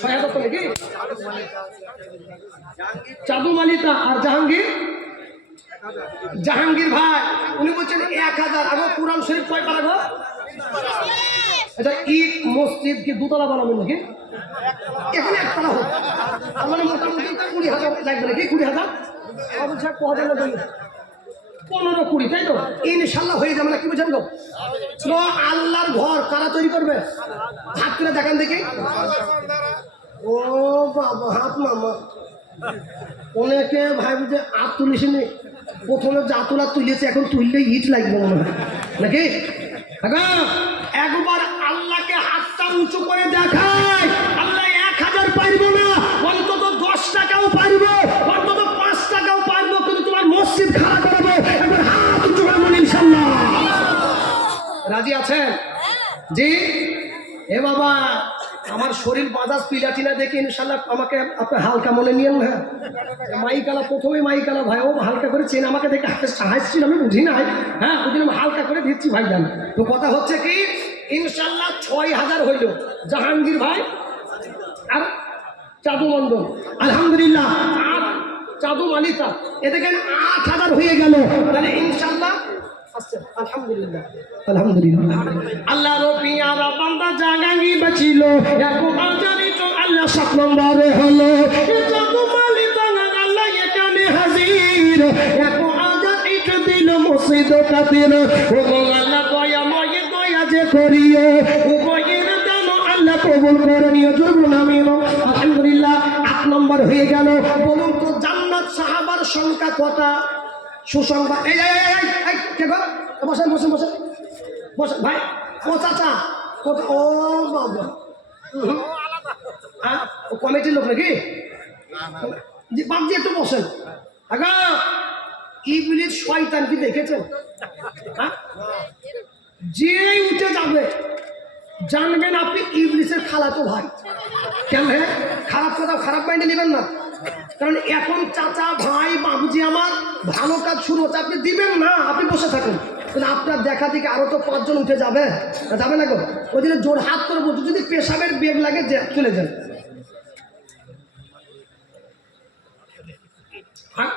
৬০০০ তো নাকি? চাঁদু মালিতা আর জাহাঙ্গীর, জাহাঙ্গীর ভাই উনি বলছেন ১০০০। আগো কোরআন শরীফ কয় পারা গো? আচ্ছা ঈদ মসজিদ কি দুতলা বানাবেন নাকি? এখানে একতলা হোক, তার মানে মোটামুটি ২০০০০ লাগবে নাকি? ২০০০০ অবশ্যই ১৫-২০, তাই তো? ইনশাল্লাহ হয়ে যাবে না, কি বুঝেন গো? আল্লাহর ঘর কারা তৈরি করবে? হাত করে দেখান দেখি। ও বাবা হাত মামা অনেকে ভাই বুঝে হাত তুলিসনি। প্রথমে যা তোলা তুলেছে এখন তুললে ইট লাগবে মনে হয় নাকি? একবার আল্লাহকে হাতটা উঁচু করে দেখায়। আল্লাহ ১০০০ পারব না, অন্তত ১০ টাকাও পারব, অন্তত ৫ টাকাও পারব, কিন্তু তোমার মসজিদ খাড়া করবো। একবার হাত উঁচু করে বলি ইনশাল্লাহ। রাজি আছেন? জি এ বাবা আমার শরীর বাজাজ পিলাটিনা দেখে ইনশাল্লাহ আমাকে আপনার হালকা মনে নিয়েন না। মাইকালা প্রথমে মাইকালা ভাই ও হালকা করে চেন আমাকে দেখে হাসছিল, আমি বুঝি নাই। হ্যাঁ ওই জন্য হালকা করে দিচ্ছি ভাই জান। তো কথা হচ্ছে কি ইনশাল্লাহ ৬০০০ হইল জাহাঙ্গীর ভাই আর চাঁদু মন্ডল আলহামদুলিল্লাহ, আর চাঁদু মালিতা এ দেখেন ৮০০০ হয়ে গেল। তাহলে ইনশাল্লাহ আলহামদুলিল্লাহ আলহামদুলিল্লাহ। আল্লাহ রবিয়ারা বান্দা জাগাঙ্গি বাঁচিল, এখন আজারি তো আল্লাহ ৭ নম্বরে হলো। চাঁদু মালিতা আল্লাহ এখানে হাজির, এখন আজার ইট দিল মসজিদ কাতির। ও আল্লাহ দয়াময় দয়া যে করিও, উভয়ের দান আল্লাহ কবুল করে নিও। জরুর নামিন আলহামদুলিল্লাহ ৮ নম্বর হয়ে গেল। বলুন তো জান্নাত সাহাবার সংখ্যা কটা? সুসংবাদ কে গো? বসেন বসেন বসেন বসেন ভাই। ও চাচা কত? ও বাবা হ্যাঁ ও কমিটির লোক নাকি? বাদ দিয়ে একটু বসেন। আগা ইবলিস শয়তান কি দেখেছেন? হ্যাঁ যেই উঠে যাবে জানবেন আপনি ইবলিসের খালাতো ভাই। কেন? হ্যাঁ খারাপ কথা খারাপ মাইন্ডে নেবেন না, কারণ এখন চাচা ভাই বাবুজি আমার ভালো কাজ শুরু হচ্ছে, আপনি দিবেন না, আপনি বসে থাকুন। কিন্তু আপনার দেখা দেখে আরও তো 5 জন উঠে যাবে, যাবে না গো? ওই জন্য জোর হাত করে বলছো, যদি পেশাবের বেগ লাগে চলে যান।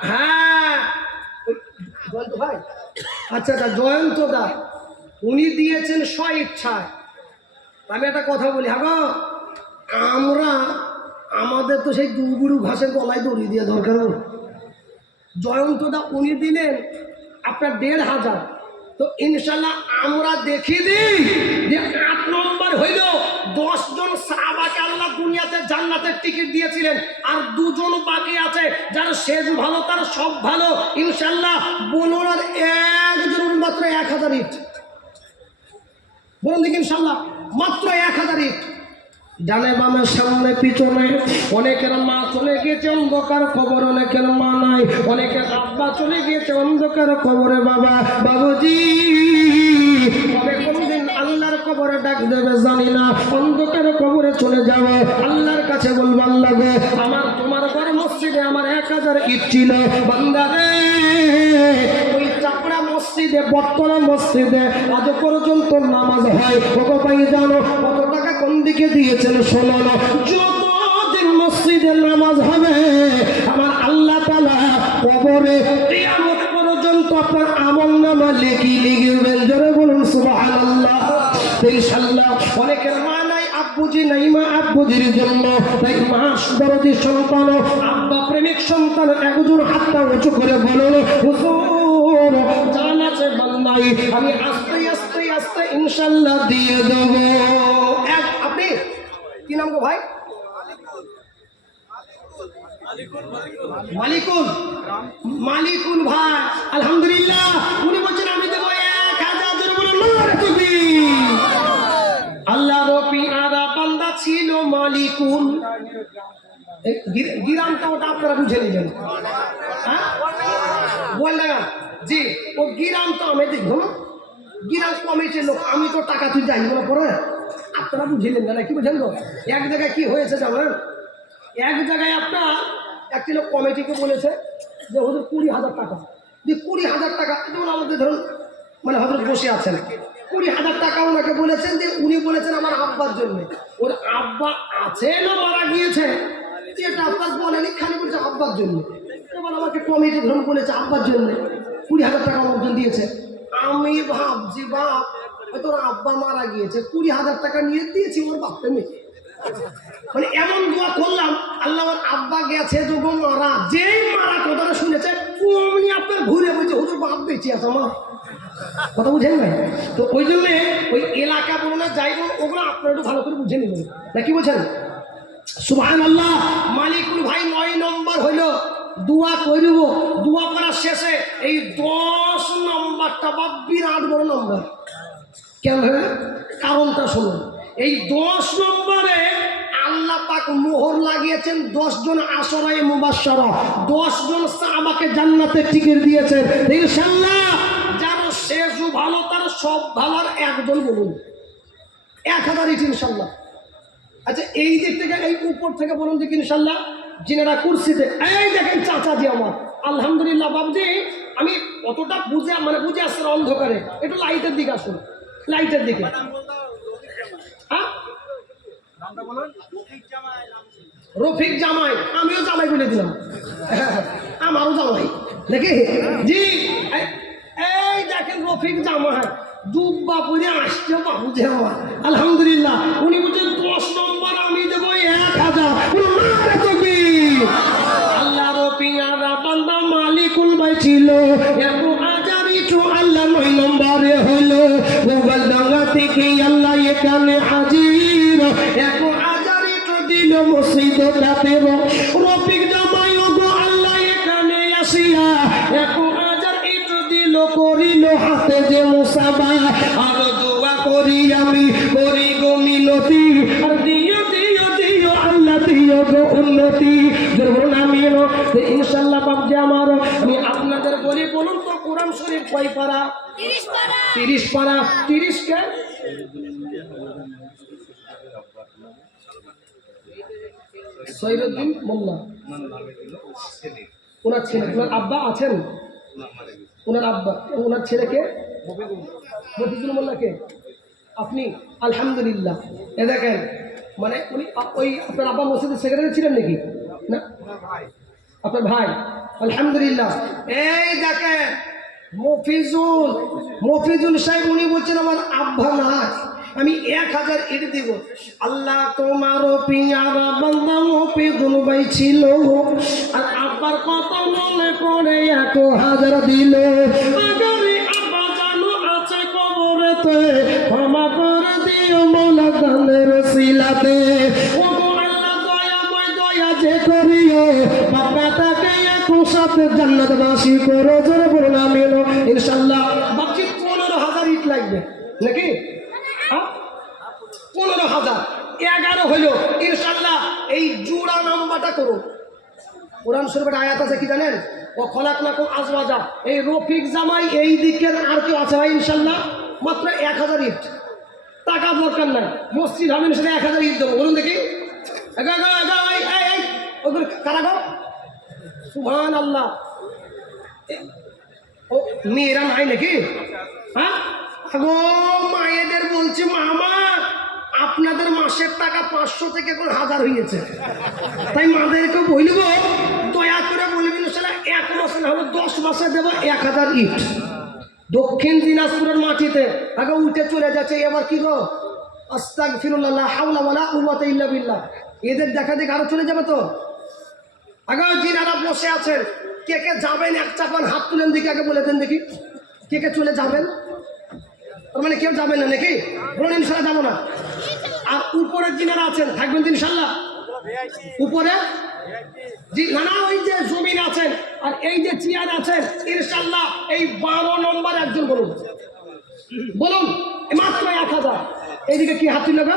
হ্যাঁ জয়ন্ত ভাই, আচ্ছা আচ্ছা, জয়ন্ত দা উনি দিয়েছেন স্ব-ইচ্ছায়। আমি একটা কথা বলি, হ্যাঁ গো, আমরা আমাদের তো সেই দুগুরু ঘাসের গলায় দড়ি দিয়ে দরকার। জয়ন্ত দা উনি দিলেন আপনার 1500। তো ইনশাল্লাহ আমরা দেখিয়ে দিই যে 8 নম্বর হইল 10 জন সাহাবাকে আল্লাহ দুনিয়াতে জান্নাতের টিকিট দিয়েছিলেন, আর 2 জন বাকি আছে যার শেষ ভালো তার সব ভালো। ইনশাল্লাহ বলুন, আর একজন মাত্র 1000 ইট বলুন দেখি, ইনশাল্লাহ মাত্র 1000 ইট। ডানে বামে সামনে পিছনে অনেকের মা চলে গিয়েছে অন্ধকার কবর, অনেকের মা নাই, অনেকের আব্বা চলে গিয়েছে অন্ধকার কবরে। বাবা বাবুজি কবে কোনদিন আল্লাহর কবরে ডাক দেবে জানি না, অন্ধকার কবরে চলে যাবে, আল্লাহর কাছে বলবো, আল্লাহ গো, আমার তোমার ঘর মসজিদে আমার 1000 ইট ছিল, বান্দা রে ওই চাপড়া মসজিদে, বটতলা মসজিদে আজ পর্যন্ত নামাজ হয়। কত পাই জানো? কত টাকা কোন দিকে দিয়েছেন শোনো না। যতদিন মসজিদে নামাজ হবে আমার আল্লাহ তাআলা কবরে কিয়ামত পর্যন্ত আপনার আমলনামা লিখবেন। জোরে বলুন সুবহানাল্লাহ। ইনশাআল্লাহ অনেকের মা নাই, আব্বুজি নাই, মা আব্বুজির জন্য তাই মা দরদি সন্তান, আব্বা প্রেমিক সন্তান একজন হাতটা উঁচু করে বলুন, হুজুর জান আছে বান্দাই, আমি আস্তে আস্তে আস্তে ইনশাআল্লাহ দিয়ে দেব। আপনি কি নাম গো ভাই? মালিকুল ভাই, আলহামদুলিল্লাহ। উনি বলছেন আমি দেবো 1000। বলুন আল্লাহ রবি আদা বান্দা ছিল মালিকুল। গিরামটা ওটা আপনারা বুঝে নিবেন। হ্যাঁ বললেন জি, ও গিরাম তো আমি দেখবো না, গিরাম কমিটির লোক, আমি তো টাকা তুই যাই না পরে, আপনারা বুঝিলেন না, কি বুঝেন গো? এক জায়গায় কি হয়েছে জানেন, এক জায়গায় আপনার একটি লোক কমিটিকে বলেছে যে হুজুর 20,000 টাকা, যে 20,000 টাকা, যেমন আমাদের ধরুন মানে হজরত বসে আছেন, 20,000 টাকা ওনাকে বলেছেন, যে উনি বলেছেন আমার আব্বার জন্য। ওর আব্বা আছে না মারা গিয়েছে, এটা আপনার বলেনি, খালি বলছে আব্বার জন্য। এবার আমাকে কমিটি ধরুন বলেছে আব্বার জন্য 20,000 টাকা আমার জন্য দিয়েছে। আমি ভাবছি বাপ হয়তো ওর আব্বা মারা গিয়েছে, 20,000 টাকা নিয়ে দিয়েছি ওর বাপকে মেয়ে। মানে এমন দোয়া করলাম, আল্লাহ আমার আব্বা গেছে যখন মারা, যেই মারা কথাটা শুনেছে অমনি আপনার ঘুরে বলছে হুজুর বাপ বেঁচে আছে আমার। কথা বুঝেন না? তো ওই জন্যে ওই এলাকা বলো না যাই বলো, ওগুলো আপনারা একটু ভালো করে বুঝে নেবেন, না কি বলছেন? সুবহানাল্লাহ। মালিকুল ভাই 9 নম্বর হইল, দোয়া করব, দোয়া করার শেষে এই 10 নম্বরটা বা বিরাট বড় নম্বর। কেন? কারণটা শুনুন, এই 10 নম্বরে আল্লাহ পাক মোহর লাগিয়েছেন 10 জন আশরায়ে মুবাশশারা, 10 জন সাহাবাকে জান্নাতের টিকিট দিয়েছেন। ইনশাআল্লাহ যার শেষ ভালো তার সব ভালোর একজন বলুন 1000 ইট ইনশাআল্লাহ। আচ্ছা এই দিক থেকে এই উপর থেকে বলুন দেখি ইনশাআল্লাহ, যিনারা কুরসিতে, এই দেখেন চাচাজি আমার, আলহামদুলিল্লাহ বাবজি, আমি অতটা বুঝে আসছে অন্ধকারে, একটু লাইটের দিকে আসুন, লাইটের দিকে। হ্যাঁ রফিক জামাই, আমিও জামাই বলে দিলাম, আমারও জামাই নাকি জি। এই দেখেন রফিক জামাই দুব্বা পরে আসছে বাবু যে আমার, আলহামদুলিল্লাহ। উনি বলছেন 10 নম্বর আমি দেবো 1000। আল্লাহ রফিয়ারা বান্দা মালিকুল ভাই ছিল 1000 ইটু, আল্লাহ 9 নম্বরে হলো গোগল ডাঙ্গা থেকে আল্লাহ এখানে হাজির, 1000 ইটু দিল মসজিদটাতে। রফিক জামাই গো আল্লাহ এখানে আসিয়া 1000 ইটু দিল, করিল হাতে যে মুসাবা, আর দোয়া করি আমি করি গো মিনতি, আর দিও দিও দিও আল্লাহ দিও গো উন্নতি। ধরুন আমি ইনশাআল্লাহ বাবজি আমার, আমি আপনাদের বলি, বলুন তো কোরআন শরীফ কয় পারা? 30 পারা। 30 পারা, 30 কে সৈয়দুদ্দিন মোল্লা, ওনার ছেলে, ওনার আব্বা আছেন, ওনার আব্বা, ওনার ছেলেকে মফিজুল মোল্লাকে আপনি? আলহামদুলিল্লাহ। এ দেখেন, মানে উনি ওই আপনার আব্বা মসজিদের সেক্রেটারি ছিলেন নাকি? না, আপনার ভাই। আলহামদুলিল্লাহ। এই দেখেন মফিজুল সাহেব, উনি বলছেন আমার আব্বা না, আমি 1000 ইট দিব। আল্লাহ তোমারও পিয়ারা বান্দা মফিজুল ভাই ছিল, আর আব্বার কথা মনে করে 1000 দিল। আগামী আব্বা জানো আছে কবরেতে, ক্ষমা করে দিও মৌলা দানের সিলাতে। ও গো আল্লাহ দয়াময়, দয়া যে করিও, বাবাটাকে একটু সাথে জান্নাতবাসী করো, জোরে বলুন আমিন ইনশাআল্লাহ। বাকি 15,000 ইট লাগবে নাকি? 15,000 11 হইল ইনশাআল্লাহ। এই জোড়া নাম্বারটা করো। কোরআন শরীফের আয়াত আছে কি জানেন? ও খলাকনাকুম আজওয়াজা। এই রফিক জামাই এই দিকের আর কেউ আছে ভাই ইনশাআল্লাহ? মাত্র 1000 ইট, টাকা দরকার নাই। মসজিদ হবে সেটা 1000 ইট দেবো, বলুন দেখি। ওদের কারা গো? সুবহানাল্লাহ। ও মেয়েরা নাই নাকি? হ্যাঁ গো, মায়েদের বলছে মামা আপনাদের মাসের টাকা 500 থেকে এখন 1000 হয়েছে, তাই মাদেরকে বলব দয়া করে বলবেন সেটা 1 মাসে না হলে 10 মাসে দেবো 1000 ইট। দক্ষিণ দিনাজপুরের মাটিতে আগে উঠে চলে যাচ্ছে, এবার কি গো? আস্তাগফিরুল্লাহ, লা হাওলা ওয়ালা কুওয়াতা ইল্লা বিল্লাহ। এদের দেখা দেখে আরো চলে যাবে তো। আগে যিনারা বসে আছেন, কে কে যাবেন এক চাপান হাত তুলেন দেখি, আগে বলে দেন দেখি কে কে চলে যাবেন। তার মানে কেউ যাবেন না নাকি? বলুন ইনশাল্লাহ যাবো না। আর উপরের যিনারা আছেন থাকবেন তো ইনশাল্লাহ? উপরে জি না না, ওই যে জমিন আছেন আর এই যে চেয়ার আছেন ইনশাল্লাহ এই 12 নম্বর একজন বলুন, বলুন মাত্র 1000। এইদিকে কি হাত তুলবে?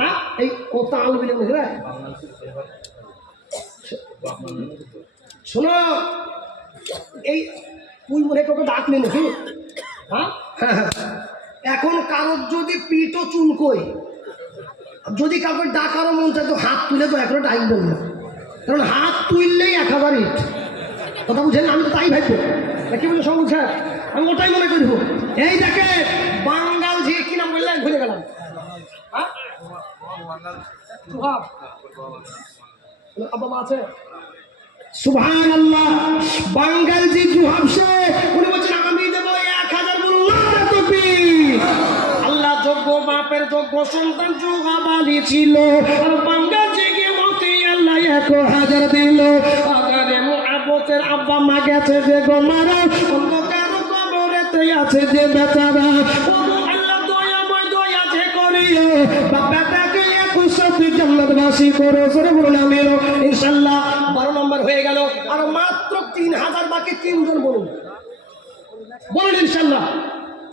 হ্যাঁ এই ও তাল বিলে বুঝলে। শোনো, এই তুই মনে তোকে ডাকলি নাকি? হ্যাঁ এখন কারোর যদি পিঠও চুলকোয়, যদি কাউকে ডাকারও মন চায় তো হাত তুলে তো এখনো ডাকবেন না, কারণ হাত তুললেই 1000 ইট। কথা বুঝেন? আমি তো তাই ভাববো কি বলে সঙ্গ স্যার, আমি ওটাই মনে করবো। এই দেখে বাঙ্গাল যে কি নাম বললেন ভুলে গেলাম। হ্যাঁ আব্বা মা আছে? সুবহানাল্লাহ। বাঙ্গালজি জুহাব শেখ উনি বলছেন আমি দেবো 1000। বলুন তাকবীর। আল্লাহ যোগ্য বাপের যোগ্য সন্তান জুহাব আলী ছিল, আর বাঙ্গালজিকে মতে আল্লাহ 1000 দিল। আগারে মুআব্বতের আব্বা মা গেছে যে গো মারা, অন্ধকার কবরেতে আছে যে বেচারা। ও আল্লাহ দয়াময়, দয়া যে করিও, বাবাটাকে একসাথে জান্নাতবাসী করো, জোরে বলুন আমিন ইনশাআল্লাহ। 12 নম্বর হয়ে গেল, আর মাত্র 3000 বাকি। 3 জন বলুন, বলুন ইনশাআল্লাহ।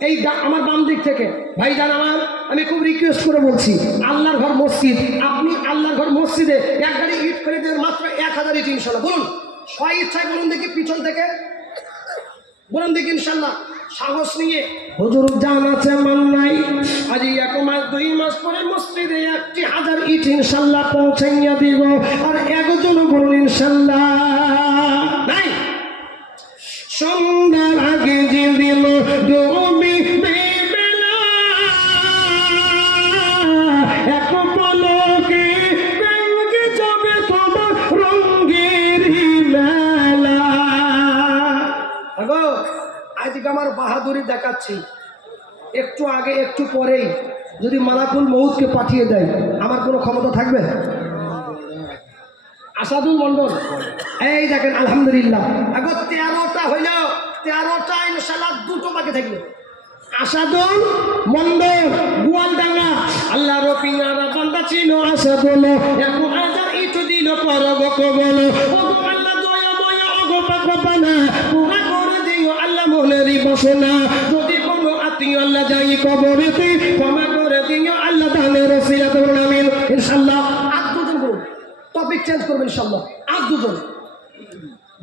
এই আমার বাম দিক থেকে ভাইজান আমার, আমি খুব রিকোয়েস্ট করে বলছি, আল্লাহর ঘর মসজিদ, আপনি আল্লাহর ঘর মসজিদে 1 গাড়ি ইট করে দেবেন, মাত্র 1000 ইট ইনশাআল্লাহ। বলুন স্ব ইচ্ছায় বলুন দেখি, পিছন থেকে বলুন দেখি ইনশাআল্লাহ, সাহস নিয়ে। হুজুর জান আছে মান নাই, আজ 1 মাস 2 মাস পরে মসজিদে 1000 ইট ইনশাআল্লাহ পৌঁছাইয়া দিব। আর একজন বলুন ইনশাআল্লাহ নাই। সন্ধ্যার আগে যে দিল ডুবি বেলা, এক পলকে ব্যাংকে যাবে তোমার রঙের মেলা। আগো আজকে আমার বাহাদুরি দেখাচ্ছি, একটু আগে একটু পরেই যদি মালাকুল মউতকে পাঠিয়ে দেয়, আমার কোনো ক্ষমতা থাকবে? আসাদুল মন্ডল এই দেখেন আলহামদুলিল্লাহ, আগো 13টা হইল, 13টা ইনশাআল্লাহ 2টো বাকি থাকবে। আসাদুল মন্ডল গোয়ালডাঙ্গা, আল্লাহ রপিয়ারা বান্দা ছিল আসাদুল, 1000 ইট দিল করব কবল। ও গো আল্লাহ দয়াময়, ও গো পাকবানা পুরা করে দিও আল্লাহ মনেরই বসনা। যদি কোনো আত্মীয় আল্লাহ যাই কবরেতে, ক্ষমা করে দিও আল্লাহ দানের ওসিলা করুন আমিন ইনশাআল্লাহ। আর 2 জন বলুন, টপিক চেঞ্জ করবেন ইনশাআল্লাহ। আর 2 জন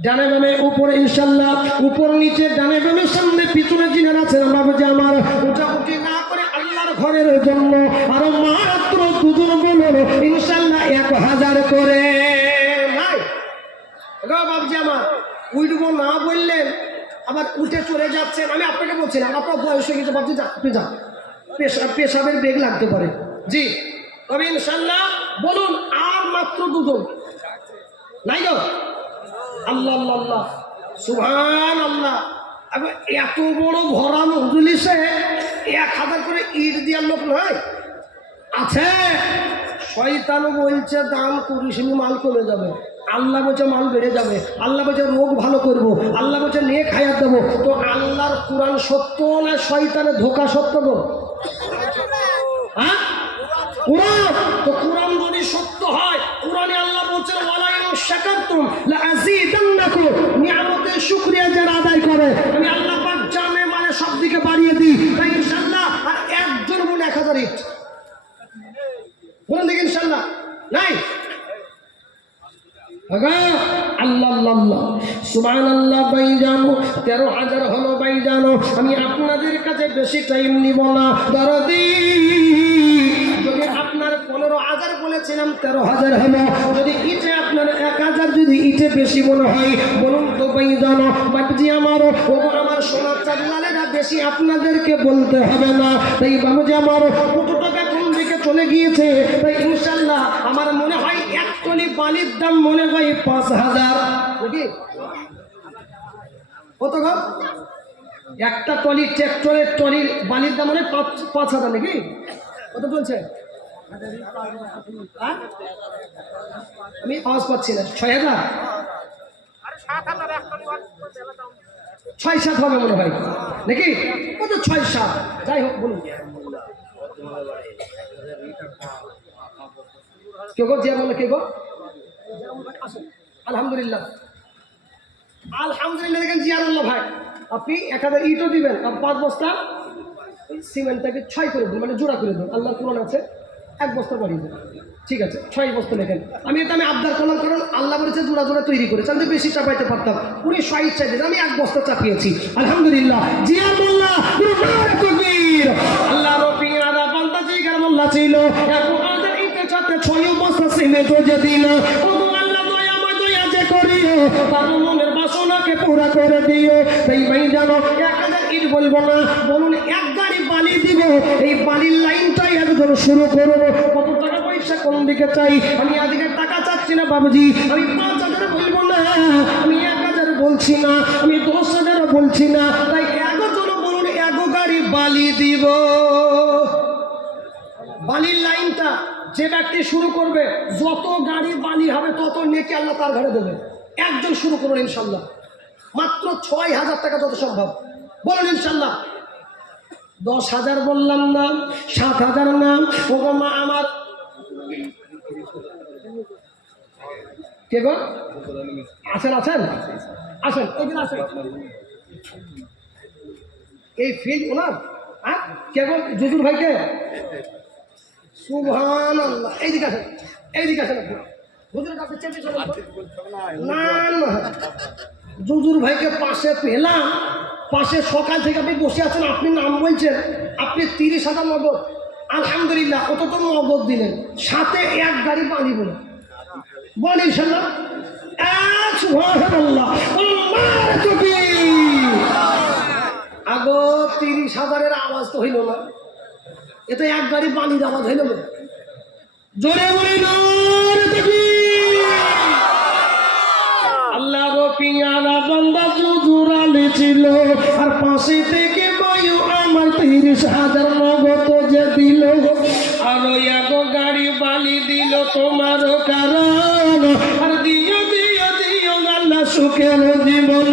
ডানে বামে উপরে ইনশাআল্লাহ, উপর নিচে ডানে বামে সামনে পিছনে যিনারা আছেন বাবাজি আমার, উঠাউঠি না করে আল্লাহর ঘরের জন্য আরো মাত্র 2 জন বলুন ইনশাআল্লাহ 1000 করে। নাই গো বাবাজি আমার, উইডবো না বললেন আবার উঠে চলে যাচ্ছেন, আমি আপনাকে বলছি না, আপনার বয়স হয়ে গেছে, ভাবছি আপনি যান, পেশাবের বেগ লাগতে পারে। জি, তবে ইনশাল্লাহ বলুন আর মাত্র দুজন নাই গো। আল্লাহ আল্লাহ আল্লাহ সুবহান আল্লাহ। এত বড় ভরা মজলিসে 1000 করে ইট দেওয়ার লোক নয় আছে। শয়তানও বলছে দান করিস নি, মাল কমে যাবে। আল্লাহ বলছে মাল বেড়ে যাবে। আল্লাহ বলছে রোগ ভালো করবো। আল্লাহ বলছে নেক হায়াত দেবো। তো আল্লাহর কোরআন সত্য না শয়তানের ধোঁকা সত্য গো? হ্যাঁ, কোরআন তো, কোরআন যদি সত্য হয়, কোরআনে আল্লাহ বলছেন ওয়ালা ইন শাকারতুম লাআযীদান্নাকুম, নিয়ামতের শুকরিয়া যারা আদায় করে আমি আল্লাহ পাক জানে মানে সব দিকে বাড়িয়ে দিই। তাই ইনশাআল্লাহ আর একজন বলে 1000 ইট বলুন দেখি ইনশাআল্লাহ নাই। আল্লাহ আল্লাহ সুবহানাল্লাহ। ভাইজান 13,000 হলো ভাইজান। আমি আপনাদের কাছে বেশি টাইম নিব না। দরদি যদি আপনার 15,000 বলেছিলাম 13,000 হলো। যদি ইটে আপনার 1,000 যদি ইটে বেশি মনে হয় বলুন তো ভাইজান। বাবজি আমারও আমার সোনার চাঁদলালেরা বেশি আপনাদেরকে বলতে হবে না। তাই বাবজি আমারও কত টাকা কোন দিকে চলে গিয়েছে। তাই ইনশাল্লাহ আমার মনে হয় 1 টনি বালির দাম মনে হয় 5,000 নাকি কত গো? একটা টনি ট্রাক্টরের টনির বালির দাম মানে 5,000 নাকি কত বলছে? আমি আওয়াজ পাচ্ছি না। 6,000 6-7 হবে মনে হয় নাকি কত? 6-7 যাই হোক বলুন। কে গো জিয়া বলে কে গো? আলহামদুলিল্লাহ আলহামদুলিল্লাহ। দেখেন জিয়ারুল্লাহ ভাই, আপনি 1000 ইটও দিবেন আর 5 বস্তা সিমেন্টটাকে 6 করে দিন, মানে জোড়া করে দিন। আল্লাহ কোরআন আছে 1 বস্তা বাড়িয়ে দেন, ঠিক আছে 6 বস্তা লেখেন। আমি আবদার করলাম কারণ আল্লাহ বলেছে জোড়া জোড়া তৈরি করেছে, আমি বেশি চাপাইতে পারতাম। উনি 60 চাইতেন, আমি 1 বস্তা চাপিয়েছি। আলহামদুলিল্লাহ জিয়ারুল্লাহ তাকবীর। আল্লাহ রবি আলা বান্দা জিগার মোল্লা ছিল 1000 ইটের সাথে 6 বস্তা সিমেন্ট যে দিল। তার মনের বাসনাকে পুরা করে দিও। তাই ভাই জানো 1000 ইট বলবো না, বলুন 1 গাড়ি বালি দিব। এই বালির লাইনটাই একদম শুরু করবো। কত টাকা পয়সা কোন দিকে চাই? আমি আজকে টাকা চাচ্ছি না বাবুজি। আমি 5,000 বলবো না, আমি 1,000 বলছি না, আমি 10,000 বলছি না। তাই 1 বলুন 1 গাড়ি বালি দিব। বালির লাইনটা যে ব্যক্তি শুরু করবে, যত গাড়ি বালি হবে তত নেকি আল্লাহ তার ঘরে দেবে। একজন শুরু করুন ইনশাল্লাহ, মাত্র 6,000 টাকা যত সম্ভব বলুন ইনশাল্লাহ। 10,000 বললাম না, 7,000 না। ও মা আমার কে গো? আছেন আছেন আসেন, এখানে আসেন। এই ফিল্ড ওনার, হ্যাঁ কে গো? জুজুর ভাইকে সুবহানাল্লাহ। এইদিকে আসেন, এইদিকে আসেন। আপনি হুজুরের কাছে চেপে চলেন না না। জুজুর ভাইকে পাশে পেলাম, পাশে সকাল থেকে আপনি বসে আছেন, আপনি নাম বলছেন, আপনি 30,000 নগদ। আলহামদুলিল্লাহ কত তো নগদ দিলেন, সাথে 1 গাড়ি পানি বলে বলি ইনশাল্লাহ। সুবহানাল্লাহ আল্লাহু তাকবীর। আগো 30,000-এর আওয়াজ তো হইল না, এটা 1 গাড়ি পানির আওয়াজ হইল না। জোরে বলি নারে তাকবীর। আল্লাহ রপিয়ালা বান্দা জুজুরালি ছিল, আর পাশে থেকে বয়ু আমার 30,000 নগদ যে দিল। আর 1 গাড়ি বালি দিল তোমার কারণ। আর দিও দিও দিও আল্লাহ সুখের জীবন।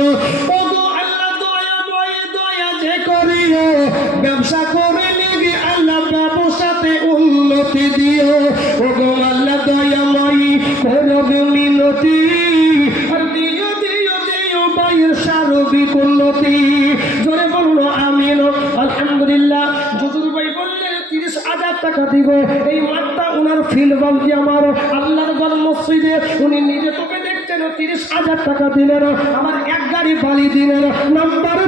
ওগো আল্লাহ দয়া দয়া দয়া যে করিও, ব্যবসা করে নিগে আল্লাহ ব্যবসাতে উন্নতি দিও। ওগো আল্লাহ দয়াময়ী করো মিনতি, আর দিও দিও দিও বাইয়ের সার্বিক উন্নতি। জোরে বললো আমিন। আলহামদুলিল্লাহ জুজুর ভাই বললেন 30,000 টাকা দিব। এই মাঠটা ওনার ফিল বাবজি আমার আল্লাহর ঘর মসজিদে উনি নিজে তোকে দেখছেন 30,000 টাকা দিলেন, আমার 1 গাড়ি বালি দিলেন। নাম্বার